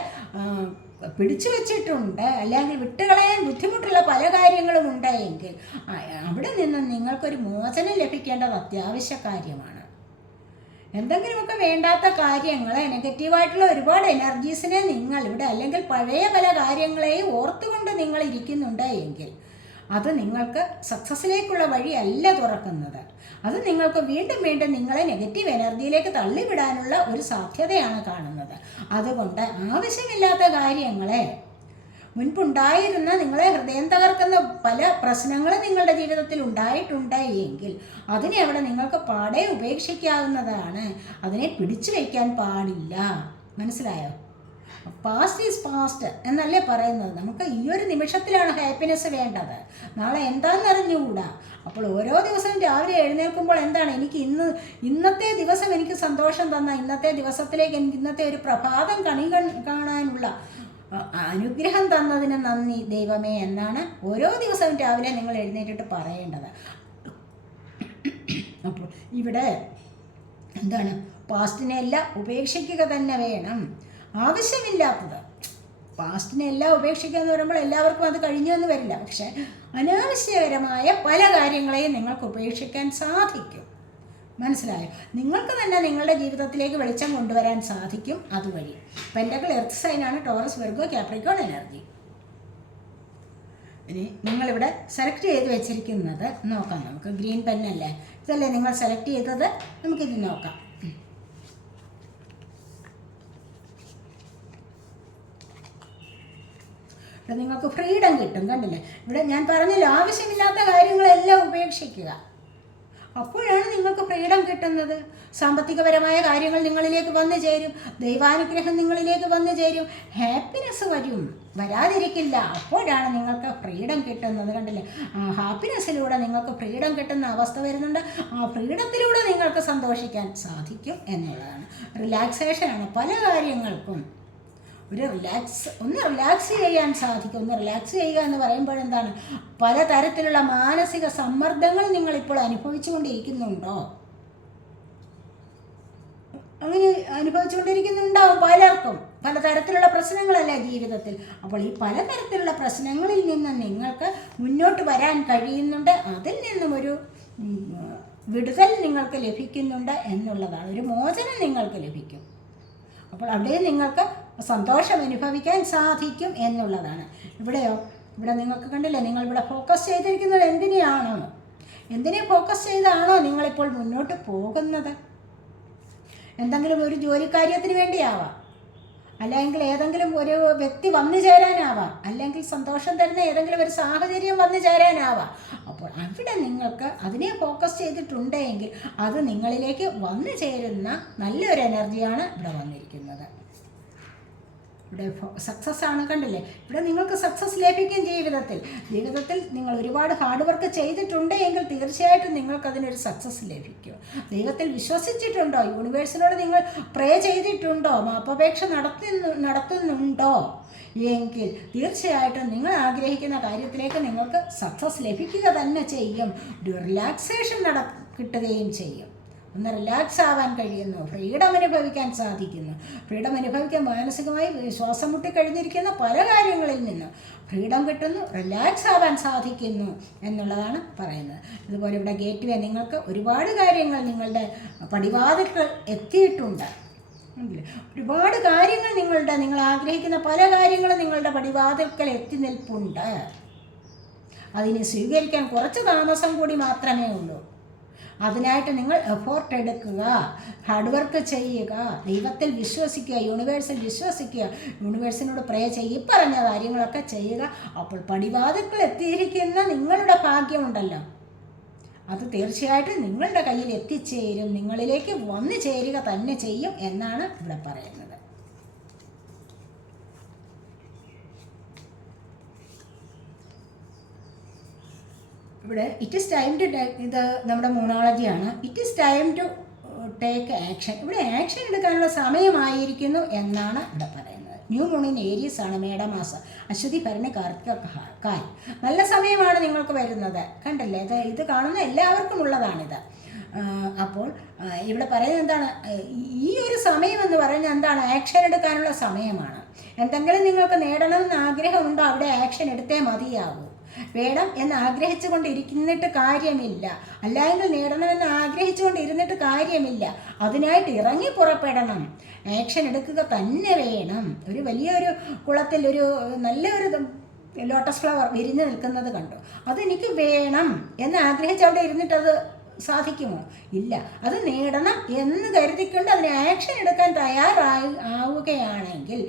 പിടിച്ചു വച്ചിട്ടുണ്ട്, അല്ലെങ്കിൽ വിട്ടുകളയാൻ ബുദ്ധിമുട്ടുള്ള പല കാര്യങ്ങളും ഉണ്ടായെങ്കിൽ അവിടെ നിന്നും നിങ്ങൾക്കൊരു മോചനം ലഭിക്കേണ്ടത് അത്യാവശ്യ കാര്യമാണ്. എന്തെങ്കിലുമൊക്കെ വേണ്ടാത്ത കാര്യങ്ങളെ, നെഗറ്റീവായിട്ടുള്ള ഒരുപാട് എനർജീസിനെ നിങ്ങൾ ഇവിടെ, അല്ലെങ്കിൽ പഴയ പല കാര്യങ്ങളെയും ഓർത്തുകൊണ്ട് നിങ്ങൾ ഇരിക്കുന്നുണ്ട് എങ്കിൽ അത് നിങ്ങൾക്ക് സക്സസ്സിലേക്കുള്ള വഴിയല്ല തുറക്കുന്നത്. അത് നിങ്ങൾക്ക് വീണ്ടും നിങ്ങളെ നെഗറ്റീവ് എനർജിയിലേക്ക് തള്ളിവിടാനുള്ള ഒരു സാധ്യതയാണ് കാണുന്നത്. അതുകൊണ്ട് ആവശ്യമില്ലാത്ത കാര്യങ്ങളെ, മുൻപുണ്ടായിരുന്ന നിങ്ങളെ ഹൃദയം തകർക്കുന്ന പല പ്രശ്നങ്ങളും നിങ്ങളുടെ ജീവിതത്തിൽ ഉണ്ടായിട്ടുണ്ട് എങ്കിൽ അതിനെ അവിടെ നിങ്ങൾക്ക് പാടെ ഉപേക്ഷിക്കാവുന്നതാണ്. അതിനെ പിടിച്ചു വയ്ക്കാൻ പാടില്ല. മനസ്സിലായോ? പാസ്റ്റ് ഈസ് പാസ്റ്റ് എന്നല്ലേ പറയുന്നത്. നമുക്ക് ഈ ഒരു നിമിഷത്തിലാണ് ഹാപ്പിനെസ് വേണ്ടത്. നാളെ എന്താണെന്നറിഞ്ഞുകൂടാ. അപ്പോൾ ഓരോ ദിവസവും രാവിലെ എഴുന്നേൽക്കുമ്പോൾ എന്താണ്, എനിക്ക് ഇന്നത്തെ ദിവസം എനിക്ക് സന്തോഷം തന്ന, ഇന്നത്തെ ദിവസത്തിലേക്ക് എനിക്ക് ഇന്നത്തെ ഒരു പ്രഭാതം കാണാനുള്ള അനുഗ്രഹം തന്നതിന് നന്ദി ദൈവമേ എന്നാണ് ഓരോ ദിവസവും രാവിലെ നിങ്ങൾ എഴുന്നേറ്റിട്ട് പറയേണ്ടത്. അപ്പോൾ ഇവിടെ എന്താണ്, പാസ്റ്റിനെല്ലാം ഉപേക്ഷിക്കുക തന്നെ വേണം. ആവശ്യമില്ലാത്തത്, പാസ്റ്റിനെല്ലാം ഉപേക്ഷിക്കുക എന്ന് പറയുമ്പോൾ എല്ലാവർക്കും അത് കഴിഞ്ഞു എന്ന് വരില്ല. പക്ഷേ അനാവശ്യകരമായ പല കാര്യങ്ങളെയും നിങ്ങൾക്ക് ഉപേക്ഷിക്കാൻ സാധിക്കും. മനസ്സിലായോ? നിങ്ങൾക്ക് തന്നെ നിങ്ങളുടെ ജീവിതത്തിലേക്ക് വെളിച്ചം കൊണ്ടുവരാൻ സാധിക്കും അതുവഴി. പെൻറ്റക്കിൾ എർത്ത് സൈനാണ് ടോറസ്, വെർഗോ, കാപ്രിക്കോൺ എനർജി. ഇനി നിങ്ങളിവിടെ സെലക്ട് ചെയ്ത് വെച്ചിരിക്കുന്നത് നോക്കാം നമുക്ക്. ഗ്രീൻ പെന്നല്ലേ ഇതല്ലേ നിങ്ങൾ സെലക്ട് ചെയ്തത്? നമുക്കിത് നോക്കാം. ഇവിടെ നിങ്ങൾക്ക് ഫ്രീഡം കിട്ടും. കണ്ടില്ലേ? ഇവിടെ ഞാൻ പറഞ്ഞല്ലോ, ആവശ്യമില്ലാത്ത കാര്യങ്ങളെല്ലാം ഉപേക്ഷിക്കുക. അപ്പോഴാണ് നിങ്ങൾക്ക് ഫ്രീഡം കിട്ടുന്നത്. സാമ്പത്തികപരമായ കാര്യങ്ങൾ നിങ്ങളിലേക്ക് വന്നു ചേരും, ദൈവാനുഗ്രഹം നിങ്ങളിലേക്ക് വന്നു ചേരും, ഹാപ്പിനെസ് വരാതിരിക്കില്ല. അപ്പോഴാണ് നിങ്ങൾക്ക് ഫ്രീഡം കിട്ടുന്നത്. കണ്ടില്ലേ? ഹാപ്പിനെസ്സിലൂടെ നിങ്ങൾക്ക് ഫ്രീഡം കിട്ടുന്ന അവസ്ഥ വരുന്നുണ്ട്. ആ ഫ്രീഡത്തിലൂടെ നിങ്ങൾക്ക് സന്തോഷിക്കാൻ സാധിക്കും എന്നുള്ളതാണ്. റിലാക്സേഷനാണ് പല കാര്യങ്ങൾക്കും. ഒന്ന് റിലാക്സ് ചെയ്യാൻ സാധിക്കും. ഒന്ന് റിലാക്സ് ചെയ്യുക എന്ന് പറയുമ്പോഴെന്താണ്, പലതരത്തിലുള്ള മാനസിക സമ്മർദ്ദങ്ങൾ നിങ്ങളിപ്പോൾ അനുഭവിച്ചുകൊണ്ടിരിക്കുന്നുണ്ടോ? അങ്ങനെ അനുഭവിച്ചുകൊണ്ടിരിക്കുന്നുണ്ടാവും പലർക്കും. പലതരത്തിലുള്ള പ്രശ്നങ്ങളല്ലേ ജീവിതത്തിൽ. അപ്പോൾ ഈ പലതരത്തിലുള്ള പ്രശ്നങ്ങളിൽ നിന്ന് നിങ്ങൾക്ക് മുന്നോട്ട് വരാൻ കഴിയുന്നുണ്ട്. അതിൽ നിന്നും ഒരു വിടുതൽ നിങ്ങൾക്ക് ലഭിക്കുന്നുണ്ട് എന്നുള്ളതാണ്. ഒരു മോചനം നിങ്ങൾക്ക് ലഭിക്കും. അപ്പോൾ അവിടെ നിങ്ങൾക്ക് സന്തോഷം അനുഭവിക്കാൻ സാധിക്കും എന്നുള്ളതാണ്. ഇവിടെ നിങ്ങൾക്ക് കണ്ടില്ലേ, നിങ്ങളിവിടെ ഫോക്കസ് ചെയ്തിരിക്കുന്നത് എന്തിനെ ഫോക്കസ് ചെയ്താണോ നിങ്ങളിപ്പോൾ മുന്നോട്ട് പോകുന്നത്? എന്തെങ്കിലും ഒരു ജോലിക്കാര്യത്തിന് വേണ്ടിയാവാം, അല്ലെങ്കിൽ ഏതെങ്കിലും ഒരു വ്യക്തി വന്നു ചേരാനാവാം, അല്ലെങ്കിൽ സന്തോഷം തരുന്ന ഏതെങ്കിലും ഒരു സാഹചര്യം വന്നു ചേരാനാവാം. അപ്പോൾ അവിടെ നിങ്ങൾക്ക് അതിനെ ഫോക്കസ് ചെയ്തിട്ടുണ്ടെങ്കിൽ അത് നിങ്ങളിലേക്ക് വന്നു ചേരുന്ന നല്ലൊരു എനർജിയാണ് ഇവിടെ വന്നിരിക്കുന്നത്. ഇവിടെ സക്സസ് ആണ്, കണ്ടില്ലേ? ഇവിടെ നിങ്ങൾക്ക് സക്സസ് ലഭിക്കും. ജീവിതത്തിൽ നിങ്ങൾ ഒരുപാട് ഹാർഡ് വർക്ക് ചെയ്തിട്ടുണ്ടെങ്കിൽ തീർച്ചയായിട്ടും നിങ്ങൾക്കതിനൊരു സക്സസ് ലഭിക്കും. ദൈവത്തിൽ വിശ്വസിച്ചിട്ടുണ്ടോ? യൂണിവേഴ്സിനോട് നിങ്ങൾ പ്രേ ചെയ്തിട്ടുണ്ടോ? മാപ്പപേക്ഷ നടത്തുന്നുണ്ടോ എങ്കിൽ തീർച്ചയായിട്ടും നിങ്ങൾ ആഗ്രഹിക്കുന്ന കാര്യത്തിലേക്ക് നിങ്ങൾക്ക് സക്സസ് ലഭിക്കുക തന്നെ ചെയ്യും. ഒരു റിലാക്സേഷൻ കിട്ടുകയും ചെയ്യും. ഒന്ന് റിലാക്സ് ആവാൻ കഴിയുന്നു, ഫ്രീഡം അനുഭവിക്കാൻ സാധിക്കുന്നു. ഫ്രീഡം അനുഭവിക്കാൻ മാനസികമായി ശ്വാസം മുട്ടിക്കഴിഞ്ഞിരിക്കുന്ന പല കാര്യങ്ങളിൽ നിന്ന് ഫ്രീഡം കിട്ടുന്നു, റിലാക്സ് ആവാൻ സാധിക്കുന്നു എന്നുള്ളതാണ് പറയുന്നത്. ഇതുപോലെ ഇവിടെ ഗേറ്റ് വേ നിങ്ങൾക്ക് ഒരുപാട് കാര്യങ്ങൾ നിങ്ങളുടെ പടിവാതിൽക്കൽ എത്തിയിട്ടുണ്ട്. ഒരുപാട് കാര്യങ്ങൾ നിങ്ങൾ ആഗ്രഹിക്കുന്ന പല കാര്യങ്ങളും നിങ്ങളുടെ പടിവാതിൽക്കൽ എത്തി നിൽപ്പുണ്ട്. അതിനെ സ്വീകരിക്കാൻ കുറച്ച് താമസം കൂടി മാത്രമേ ഉള്ളൂ. അതിനായിട്ട് നിങ്ങൾ എഫോർട്ട് എടുക്കുക, ഹാർഡ് വർക്ക് ചെയ്യുക, ദൈവത്തിൽ വിശ്വസിക്കുക, യൂണിവേഴ്സിൽ വിശ്വസിക്കുക, യൂണിവേഴ്സിനോട് പ്രേ ചെയ്യും, പറഞ്ഞ കാര്യങ്ങളൊക്കെ ചെയ്യുക. അപ്പോൾ പടിവാതിൽക്കൽ എത്തിയിരിക്കുന്ന നിങ്ങളുടെ ഭാഗ്യമുണ്ടല്ലോ, അത് തീർച്ചയായിട്ടും നിങ്ങളുടെ കയ്യിൽ എത്തിച്ചേരും, നിങ്ങളിലേക്ക് വന്നു ചേരുക തന്നെ ചെയ്യും എന്നാണ് ഇവിടെ പറയുന്നത്. ഇവിടെ ഇറ്റ് ഈസ് ടൈം ടു ഇത് നമ്മുടെ മോണോളജിയാണ്. It is time to take action. ഇവിടെ ആക്ഷൻ എടുക്കാനുള്ള സമയമായിരിക്കുന്നു എന്നാണ് ഇവിടെ പറയുന്നത്. ന്യൂ മൂൺ ഇൻ ഏരീസ് ആണ്, മേടമാസം, അശ്വതി ഭരണി കാർത്തിക കാൽ. നല്ല സമയമാണ് നിങ്ങൾക്ക് വരുന്നത്. കണ്ടല്ലേ, ഇത് കാണുന്ന എല്ലാവർക്കും ഉള്ളതാണിത്. അപ്പോൾ ഇവിടെ പറയുന്നത് എന്താണ്, ഈ ഒരു സമയം എന്ന് പറയുന്നത് എന്താണ്, ആക്ഷൻ എടുക്കാനുള്ള സമയമാണ്. എന്തെങ്കിലും നിങ്ങൾക്ക് നേടണമെന്ന് ആഗ്രഹമുണ്ടോ, അവിടെ ആക്ഷൻ എടുത്തേ മതിയാകൂ. വേണം എന്ന് ആഗ്രഹിച്ചു കൊണ്ടിരിക്കുന്നിട്ട് കാര്യമില്ല, അല്ലെങ്കിൽ നേടണമെന്ന് ആഗ്രഹിച്ചു കൊണ്ടിരുന്നിട്ട് കാര്യമില്ല. അതിനായിട്ട് ഇറങ്ങി പുറപ്പെടണം, ആക്ഷൻ എടുക്കുക തന്നെ വേണം. ഒരു വലിയൊരു കുളത്തിൽ ഒരു നല്ലൊരു ലോട്ടസ് ഫ്ലവർ വിരിഞ്ഞു നിൽക്കുന്നത് കണ്ടു, അതെനിക്ക് വേണം എന്ന് ആഗ്രഹിച്ച് അവിടെ ഇരുന്നിട്ടത് സാധിക്കുമോ? ഇല്ല. അത് നേടണം എന്ന് കരുതിക്കൊണ്ട് അതിന് ആക്ഷൻ എടുക്കാൻ ആവുകയാണെങ്കിൽ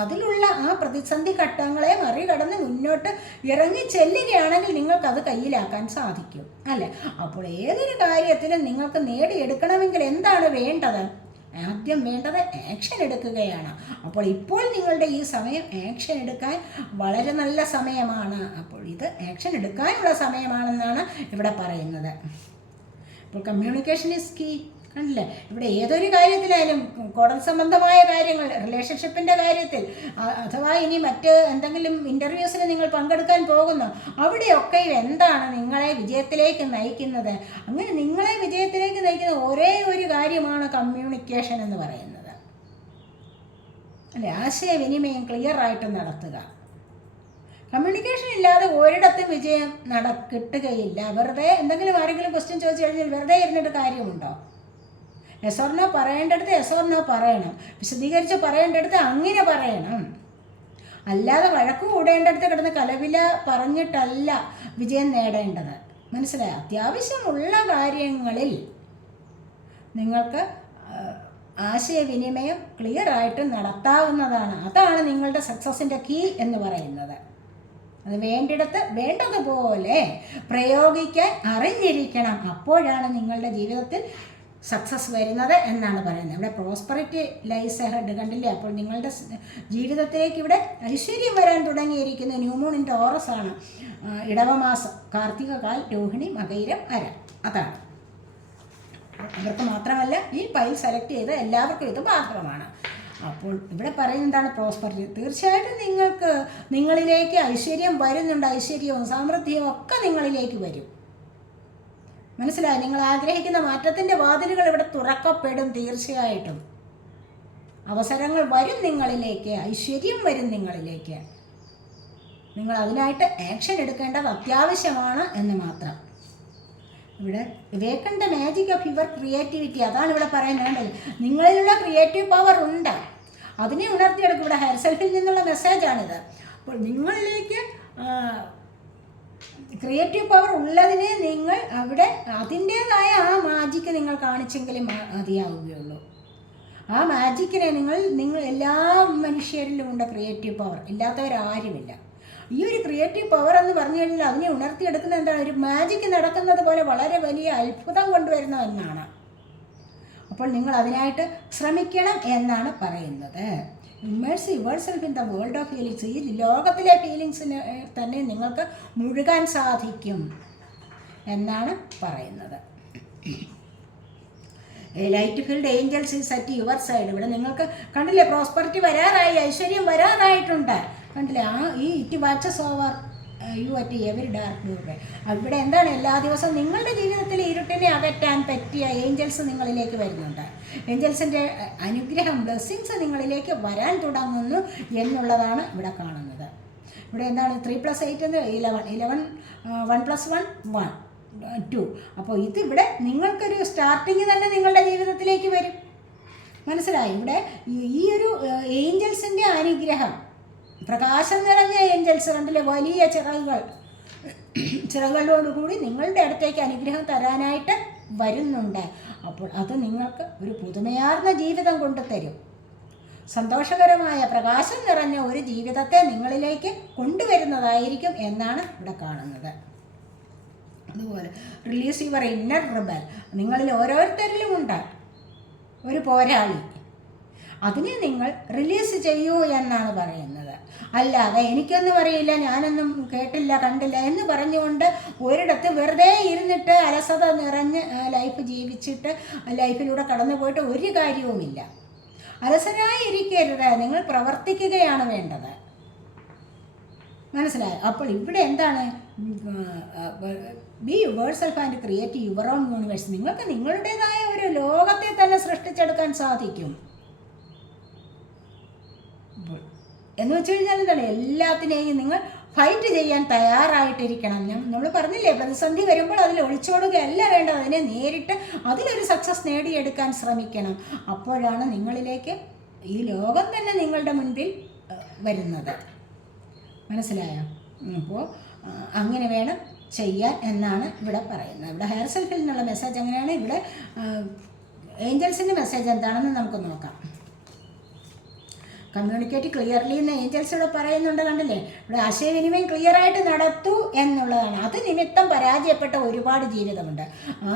അതിലുള്ള ആ പ്രതിസന്ധി ഘട്ടങ്ങളെ മറികടന്ന് മുന്നോട്ട് ഇറങ്ങി ചെല്ലുകയാണെങ്കിൽ നിങ്ങൾക്കത് കയ്യിലാക്കാൻ സാധിക്കും അല്ലേ? അപ്പോൾ ഏതൊരു കാര്യത്തിലും നിങ്ങൾക്ക് നേടിയെടുക്കണമെങ്കിൽ എന്താണ് വേണ്ടത്? ആദ്യം വേണ്ടത് ആക്ഷൻ എടുക്കുകയാണ്. അപ്പോൾ ഇപ്പോൾ നിങ്ങളുടെ ഈ സമയം ആക്ഷൻ എടുക്കാൻ വളരെ നല്ല സമയമാണ്. അപ്പോൾ ഇത് ആക്ഷൻ എടുക്കാനുള്ള സമയമാണെന്നാണ് ഇവിടെ പറയുന്നത്. അപ്പോൾ കമ്മ്യൂണിക്കേഷൻ ഈസ് കീ. കണ്ടില്ലേ, ഇവിടെ ഏതൊരു കാര്യത്തിലായാലും കോടതി സംബന്ധമായ കാര്യങ്ങൾ, റിലേഷൻഷിപ്പിൻ്റെ കാര്യത്തിൽ, അഥവാ ഇനി മറ്റ് എന്തെങ്കിലും ഇൻ്റർവ്യൂസിന് നിങ്ങൾ പങ്കെടുക്കാൻ പോകുന്നു, അവിടെയൊക്കെ എന്താണ് നിങ്ങളെ വിജയത്തിലേക്ക് നയിക്കുന്നത്? അങ്ങനെ നിങ്ങളെ വിജയത്തിലേക്ക് നയിക്കുന്ന ഒരേ ഒരു കാര്യമാണ് കമ്മ്യൂണിക്കേഷൻ എന്ന് പറയുന്നത് അല്ലേ? ആശയവിനിമയം ക്ലിയറായിട്ട് നടത്തുക. കമ്മ്യൂണിക്കേഷൻ ഇല്ലാതെ ഒരിടത്തും വിജയം കിട്ടുകയില്ല. വെറുതെ എന്തെങ്കിലും ആരെങ്കിലും ക്വസ്റ്റ്യൻ ചോദിച്ചു കഴിഞ്ഞാൽ വെറുതെ ഇരുന്നിട്ട് കാര്യമുണ്ടോ? എസ് ഓർ നോ പറയേണ്ടടുത്ത് എസ് ഓർ നോ പറയണം, വിശദീകരിച്ച് പറയേണ്ടടുത്ത് അങ്ങനെ പറയണം. അല്ലാതെ വഴക്ക് കൂടേണ്ടടുത്ത് കിടന്ന് കലവില പറഞ്ഞിട്ടല്ല വിജയം നേടേണ്ടത്. മനസ്സിലായി? അത്യാവശ്യമുള്ള കാര്യങ്ങളിൽ നിങ്ങൾക്ക് ആശയവിനിമയം ക്ലിയറായിട്ട് നടത്താവുന്നതാണ്. അതാണ് നിങ്ങളുടെ സക്സസിൻ്റെ കീ എന്ന് പറയുന്നത്. അത് വേണ്ടിടത്ത് വേണ്ടതുപോലെ പ്രയോഗിക്കാൻ അറിഞ്ഞിരിക്കണം. അപ്പോഴാണ് നിങ്ങളുടെ ജീവിതത്തിൽ സക്സസ് വരുന്നത് എന്നാണ് പറയുന്നത്. ഇവിടെ പ്രോസ്പെറിറ്റി ലൈസ് എഹെഡ് കണ്ടില്ലേ? അപ്പോൾ നിങ്ങളുടെ ജീവിതത്തിലേക്ക് ഇവിടെ ഐശ്വര്യം വരാൻ തുടങ്ങിയിരിക്കുന്ന ന്യൂ മൂൺ ഇൻ ടോറസ് ആണ്. ഇടവമാസം, കാർത്തിക കാൽ, രോഹിണി, മകയിരം, അര. അതാണ് അവർക്ക് മാത്രമല്ല, ഈ പൈൽ സെലക്ട് ചെയ്ത എല്ലാവർക്കും ഇത് മാത്രമാണ്. അപ്പോൾ ഇവിടെ പറയുന്നതാണ് പ്രോസ്പെറിറ്റി. തീർച്ചയായിട്ടും നിങ്ങളിലേക്ക് ഐശ്വര്യം വരുന്നുണ്ട്. ഐശ്വര്യവും സമൃദ്ധിയും ഒക്കെ നിങ്ങളിലേക്ക് വരും. മനസ്സിലായി? നിങ്ങൾ ആഗ്രഹിക്കുന്ന മാറ്റത്തിൻ്റെ വാതിലുകൾ ഇവിടെ തുറക്കപ്പെടും. തീർച്ചയായിട്ടും അവസരങ്ങൾ വരും നിങ്ങളിലേക്ക്, ഐശ്വര്യം വരും നിങ്ങളിലേക്ക്. നിങ്ങൾ അതിനായിട്ട് ആക്ഷൻ എടുക്കേണ്ടത് അത്യാവശ്യമാണ് എന്ന് മാത്രം. ഇവിടെ waken the magic of your creativity, അതാണ് ഇവിടെ പറയുന്നത്. നിങ്ങളിലുള്ള ക്രിയേറ്റീവ് പവർ ഉണ്ട്, അതിനെ ഉണർത്തിയെടുക്കും. ഇവിടെ ഹെയർ സെൽഫിൽ നിന്നുള്ള മെസ്സേജാണിത്. അപ്പോൾ നിങ്ങളിലേക്ക് ക്രിയേറ്റീവ് പവർ ഉള്ളതിനെ നിങ്ങൾ അവിടെ അതിൻ്റേതായ ആ മാജിക്ക് നിങ്ങൾ കാണിച്ചെങ്കിലും മതിയാവുകയുള്ളൂ. ആ മാജിക്കിനെ നിങ്ങൾ എല്ലാ മനുഷ്യരിലും ഉണ്ട് ക്രിയേറ്റീവ് പവർ, ഇല്ലാത്തവരാരുമില്ല. ഈ ഒരു ക്രിയേറ്റീവ് പവർ എന്ന് പറഞ്ഞു കഴിഞ്ഞാൽ അതിനെ ഉണർത്തിയെടുക്കുന്ന എന്താണ്, ഒരു മാജിക്ക് നടക്കുന്നത് പോലെ വളരെ വലിയ അത്ഭുതം കൊണ്ടുവരുന്ന ഒന്നാണ്. അപ്പോൾ നിങ്ങൾ അതിനായിട്ട് ശ്രമിക്കണം എന്നാണ് പറയുന്നത്. Immerse yourself in the world of feelings, ഈ ലോകത്തിലെ ഫീലിങ്സിന് തന്നെ നിങ്ങൾക്ക് മുഴുകാൻ സാധിക്കും എന്നാണ് പറയുന്നത്. Light field angels is at your side. ഇവിടെ നിങ്ങൾക്ക് കണ്ടില്ലേ, പ്രോസ്പെറിറ്റി വരാറായി, ഐശ്വര്യം വരാറായിട്ടുണ്ട്. കണ്ടില്ലേ, ഈ it watches over you at every dark door. ഇവിടെ എന്താണ്, എല്ലാ ദിവസവും നിങ്ങളുടെ ജീവിതത്തിൽ ഇരുട്ടിനെ അകറ്റാൻ പറ്റിയ ഏഞ്ചൽസ് നിങ്ങളിലേക്ക് വരുന്നുണ്ട്. ഏഞ്ചൽസിൻ്റെ അനുഗ്രഹം, ബ്ലെസ്സിങ്സ് നിങ്ങളിലേക്ക് വരാൻ തുടങ്ങുന്നു എന്നുള്ളതാണ് ഇവിടെ കാണുന്നത്. ഇവിടെ എന്താണ് 3+8 എന്ന് 11 1+1 2. അപ്പോൾ ഇതിവിടെ നിങ്ങൾക്കൊരു സ്റ്റാർട്ടിങ് തന്നെ നിങ്ങളുടെ ജീവിതത്തിലേക്ക് വരും. മനസ്സിലായി? ഇവിടെ ഈ ഒരു ഏഞ്ചൽസിൻ്റെ അനുഗ്രഹം, പ്രകാശം നിറഞ്ഞ ഏഞ്ചൽസ് കണ്ടില്ലേ, വലിയ ചിറകുകളോടുകൂടി നിങ്ങളുടെ അടുത്തേക്ക് അനുഗ്രഹം തരാനായിട്ട് വരുന്നുണ്ട്. അപ്പോൾ അത് നിങ്ങൾക്ക് ഒരു പുതുമയാർന്ന ജീവിതം കൊണ്ടുതരും. സന്തോഷകരമായ പ്രകാശം നിറഞ്ഞ ഒരു ജീവിതത്തെ നിങ്ങളിലേക്ക് കൊണ്ടുവരുന്നതായിരിക്കും എന്നാണ് ഇവിടെ കാണുന്നത്. അതുപോലെ റിലീസ് യുവർ ഇന്നർ റിബൽ, നിങ്ങളിൽ ഓരോരുത്തരിലുമുണ്ട് ഒരു പോരാളി, അതിനെ നിങ്ങൾ റിലീസ് ചെയ്യൂ എന്നാണ് പറയുന്നത്. അല്ലാതെ എനിക്കൊന്നും അറിയില്ല, ഞാനൊന്നും കേട്ടില്ല കണ്ടില്ല എന്ന് പറഞ്ഞുകൊണ്ട് ഒരിടത്ത് വെറുതെ ഇരുന്നിട്ട് അലസത നിറഞ്ഞ് ലൈഫ് ജീവിച്ചിട്ട് ലൈഫിലൂടെ കടന്നു പോയിട്ട് ഒരു കാര്യവുമില്ല. അലസരായിരിക്കരുത്, നിങ്ങൾ പ്രവർത്തിക്കുകയാണ് വേണ്ടത്. മനസ്സിലായോ? അപ്പോൾ ഇവിടെ എന്താണ്, be your self and create your own universe. നിങ്ങൾക്ക് നിങ്ങളുടേതായ ഒരു ലോകത്തെ തന്നെ സൃഷ്ടിച്ചെടുക്കാൻ സാധിക്കും. എന്ന് വെച്ച് കഴിഞ്ഞാൽ എന്താണ്, എല്ലാത്തിനെയും നിങ്ങൾ ഫൈറ്റ് ചെയ്യാൻ തയ്യാറായിട്ടിരിക്കണം. നമ്മൾ പറഞ്ഞില്ലേ, പ്രതിസന്ധി വരുമ്പോൾ അതിൽ ഒളിച്ചോടുകയല്ല വേണ്ടത്, അതിനെ നേരിട്ട് അതിലൊരു സക്സസ് നേടിയെടുക്കാൻ ശ്രമിക്കണം. അപ്പോഴാണ് നിങ്ങളിലേക്ക് ഈ ലോകം തന്നെ നിങ്ങളുടെ മുൻപിൽ വരുന്നത്. മനസ്സിലായോ? അപ്പോൾ അങ്ങനെ വേണം ചെയ്യാൻ എന്നാണ് ഇവിടെ പറയുന്നത്. ഇവിടെ ഹെയർ സെൽഫിൽ നിന്നുള്ള മെസ്സേജ് അങ്ങനെയാണ്. ഇവിടെ ഏഞ്ചൽസിൻ്റെ മെസ്സേജ് എന്താണെന്ന് നമുക്ക് നോക്കാം. കമ്മ്യൂണിക്കേറ്റ് ക്ലിയർലി എന്ന് ഏഞ്ചൽസ് ഇവിടെ പറയുന്നുണ്ട്. കണ്ടില്ലേ, ഇവിടെ ആശയവിനിമയം ക്ലിയറായിട്ട് നടത്തൂ എന്നുള്ളതാണ്. അത് നിമിത്തം പരാജയപ്പെട്ട ഒരുപാട് ജീവിതമുണ്ട്.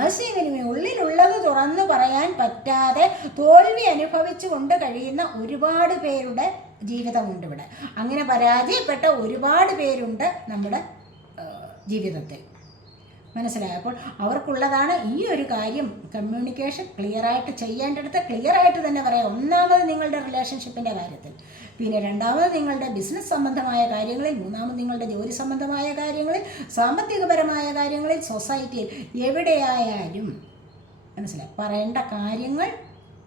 ആശയവിനിമയം ഉള്ളിലുള്ളത് തുറന്നു പറയാൻ പറ്റാതെ തോൽവി അനുഭവിച്ചു കൊണ്ട് കഴിയുന്ന ഒരുപാട് പേരുടെ ജീവിതമുണ്ട് ഇവിടെ. അങ്ങനെ പരാജയപ്പെട്ട ഒരുപാട് പേരുണ്ട് നമ്മുടെ ജീവിതത്തിൽ. മനസ്സിലായോ? അപ്പോൾ അവർക്കുള്ളതാണ് ഈ ഒരു കാര്യം. കമ്മ്യൂണിക്കേഷൻ ക്ലിയറായിട്ട് ചെയ്യേണ്ടടുത്ത് ക്ലിയറായിട്ട് തന്നെ പറയാം. ഒന്നാമത് നിങ്ങളുടെ റിലേഷൻഷിപ്പിൻ്റെ കാര്യത്തിൽ, പിന്നെ രണ്ടാമത് നിങ്ങളുടെ ബിസിനസ് സംബന്ധമായ കാര്യങ്ങളിൽ, മൂന്നാമത് നിങ്ങളുടെ ജോലി സംബന്ധമായ കാര്യങ്ങളിൽ, സാമ്പത്തികപരമായ കാര്യങ്ങളിൽ, സൊസൈറ്റിയിൽ എവിടെയായാലും മനസ്സിലായി പറയേണ്ട കാര്യങ്ങൾ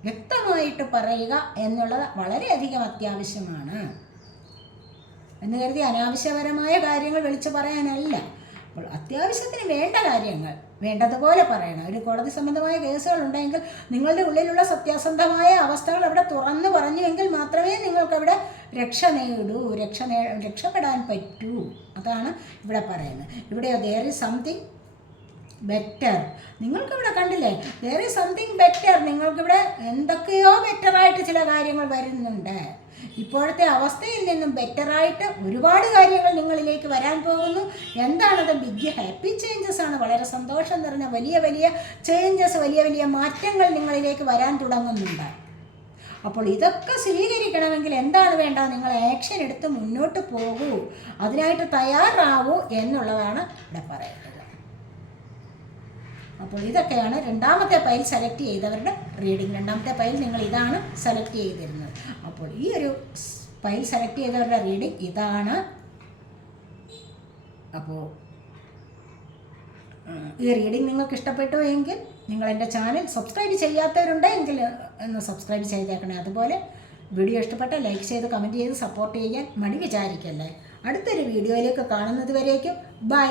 വ്യക്തമായിട്ട് പറയുക എന്നുള്ളത് വളരെയധികം അത്യാവശ്യമാണ്. എന്ന് കരുതി അനാവശ്യപരമായ കാര്യങ്ങൾ വിളിച്ചു പറയാനല്ല. അപ്പോൾ അത്യാവശ്യത്തിന് വേണ്ട കാര്യങ്ങൾ വേണ്ടതുപോലെ പറയണം. ഒരു കോടതി സംബന്ധമായ കേസുകളുണ്ടെങ്കിൽ നിങ്ങളുടെ ഉള്ളിലുള്ള സത്യസന്ധമായ അവസ്ഥകൾ അവിടെ തുറന്നു പറഞ്ഞുവെങ്കിൽ മാത്രമേ നിങ്ങൾക്കവിടെ രക്ഷപ്പെടാൻ പറ്റൂ. അതാണ് ഇവിടെ പറയുന്നത്. ഇവിടെയോ there is something ബെറ്റർ. നിങ്ങൾക്കിവിടെ കണ്ടില്ലേ, there is something ബെറ്റർ. നിങ്ങൾക്കിവിടെ എന്തൊക്കെയോ ബെറ്ററായിട്ട് ചില കാര്യങ്ങൾ വരുന്നുണ്ട്. ഇപ്പോഴത്തെ അവസ്ഥയിൽ നിന്നും ബെറ്ററായിട്ട് ഒരുപാട് കാര്യങ്ങൾ നിങ്ങളിലേക്ക് വരാൻ പോകുന്നു. എന്താണത്? ബിഗ് ഹാപ്പി ചേഞ്ചസ് ആണ്. വളരെ സന്തോഷം നിറഞ്ഞ വലിയ വലിയ ചേഞ്ചസ്, വലിയ വലിയ മാറ്റങ്ങൾ നിങ്ങളിലേക്ക് വരാൻ തുടങ്ങുന്നുണ്ട്. അപ്പോൾ ഇതൊക്കെ സ്വീകരിക്കണമെങ്കിൽ എന്താണ് വേണ്ടത്? നിങ്ങൾ ആക്ഷൻ എടുത്ത് മുന്നോട്ട് പോകൂ, അതിനായിട്ട് തയ്യാറാവൂ എന്നുള്ളതാണ് ഇവിടെ പറയുന്നത്. അപ്പോൾ ഇതൊക്കെയാണ് രണ്ടാമത്തെ പൈൽ സെലക്ട് ചെയ്തവരുടെ റീഡിംഗ്. രണ്ടാമത്തെ പൈൽ നിങ്ങൾ ഇതാണ് സെലക്ട് ചെയ്തിരുന്നത്. അപ്പോൾ ഈ ഒരു പൈൽ സെലക്ട് ചെയ്തവരുടെ റീഡിംഗ് ഇതാണ്. അപ്പോൾ ഈ റീഡിംഗ് നിങ്ങൾക്ക് ഇഷ്ടപ്പെട്ടു എങ്കിൽ നിങ്ങൾ എൻ്റെ ചാനൽ സബ്സ്ക്രൈബ് ചെയ്യാത്തവരുണ്ടെങ്കിൽ ഒന്ന് സബ്സ്ക്രൈബ് ചെയ്തേക്കണേ. അതുപോലെ വീഡിയോ ഇഷ്ടപ്പെട്ടാൽ ലൈക്ക് ചെയ്ത് കമൻറ്റ് ചെയ്ത് സപ്പോർട്ട് ചെയ്യാൻ മടി വിചാരിക്കല്ലേ. അടുത്തൊരു വീഡിയോയിലേക്ക് കാണുന്നത് വരേക്കും ബൈ.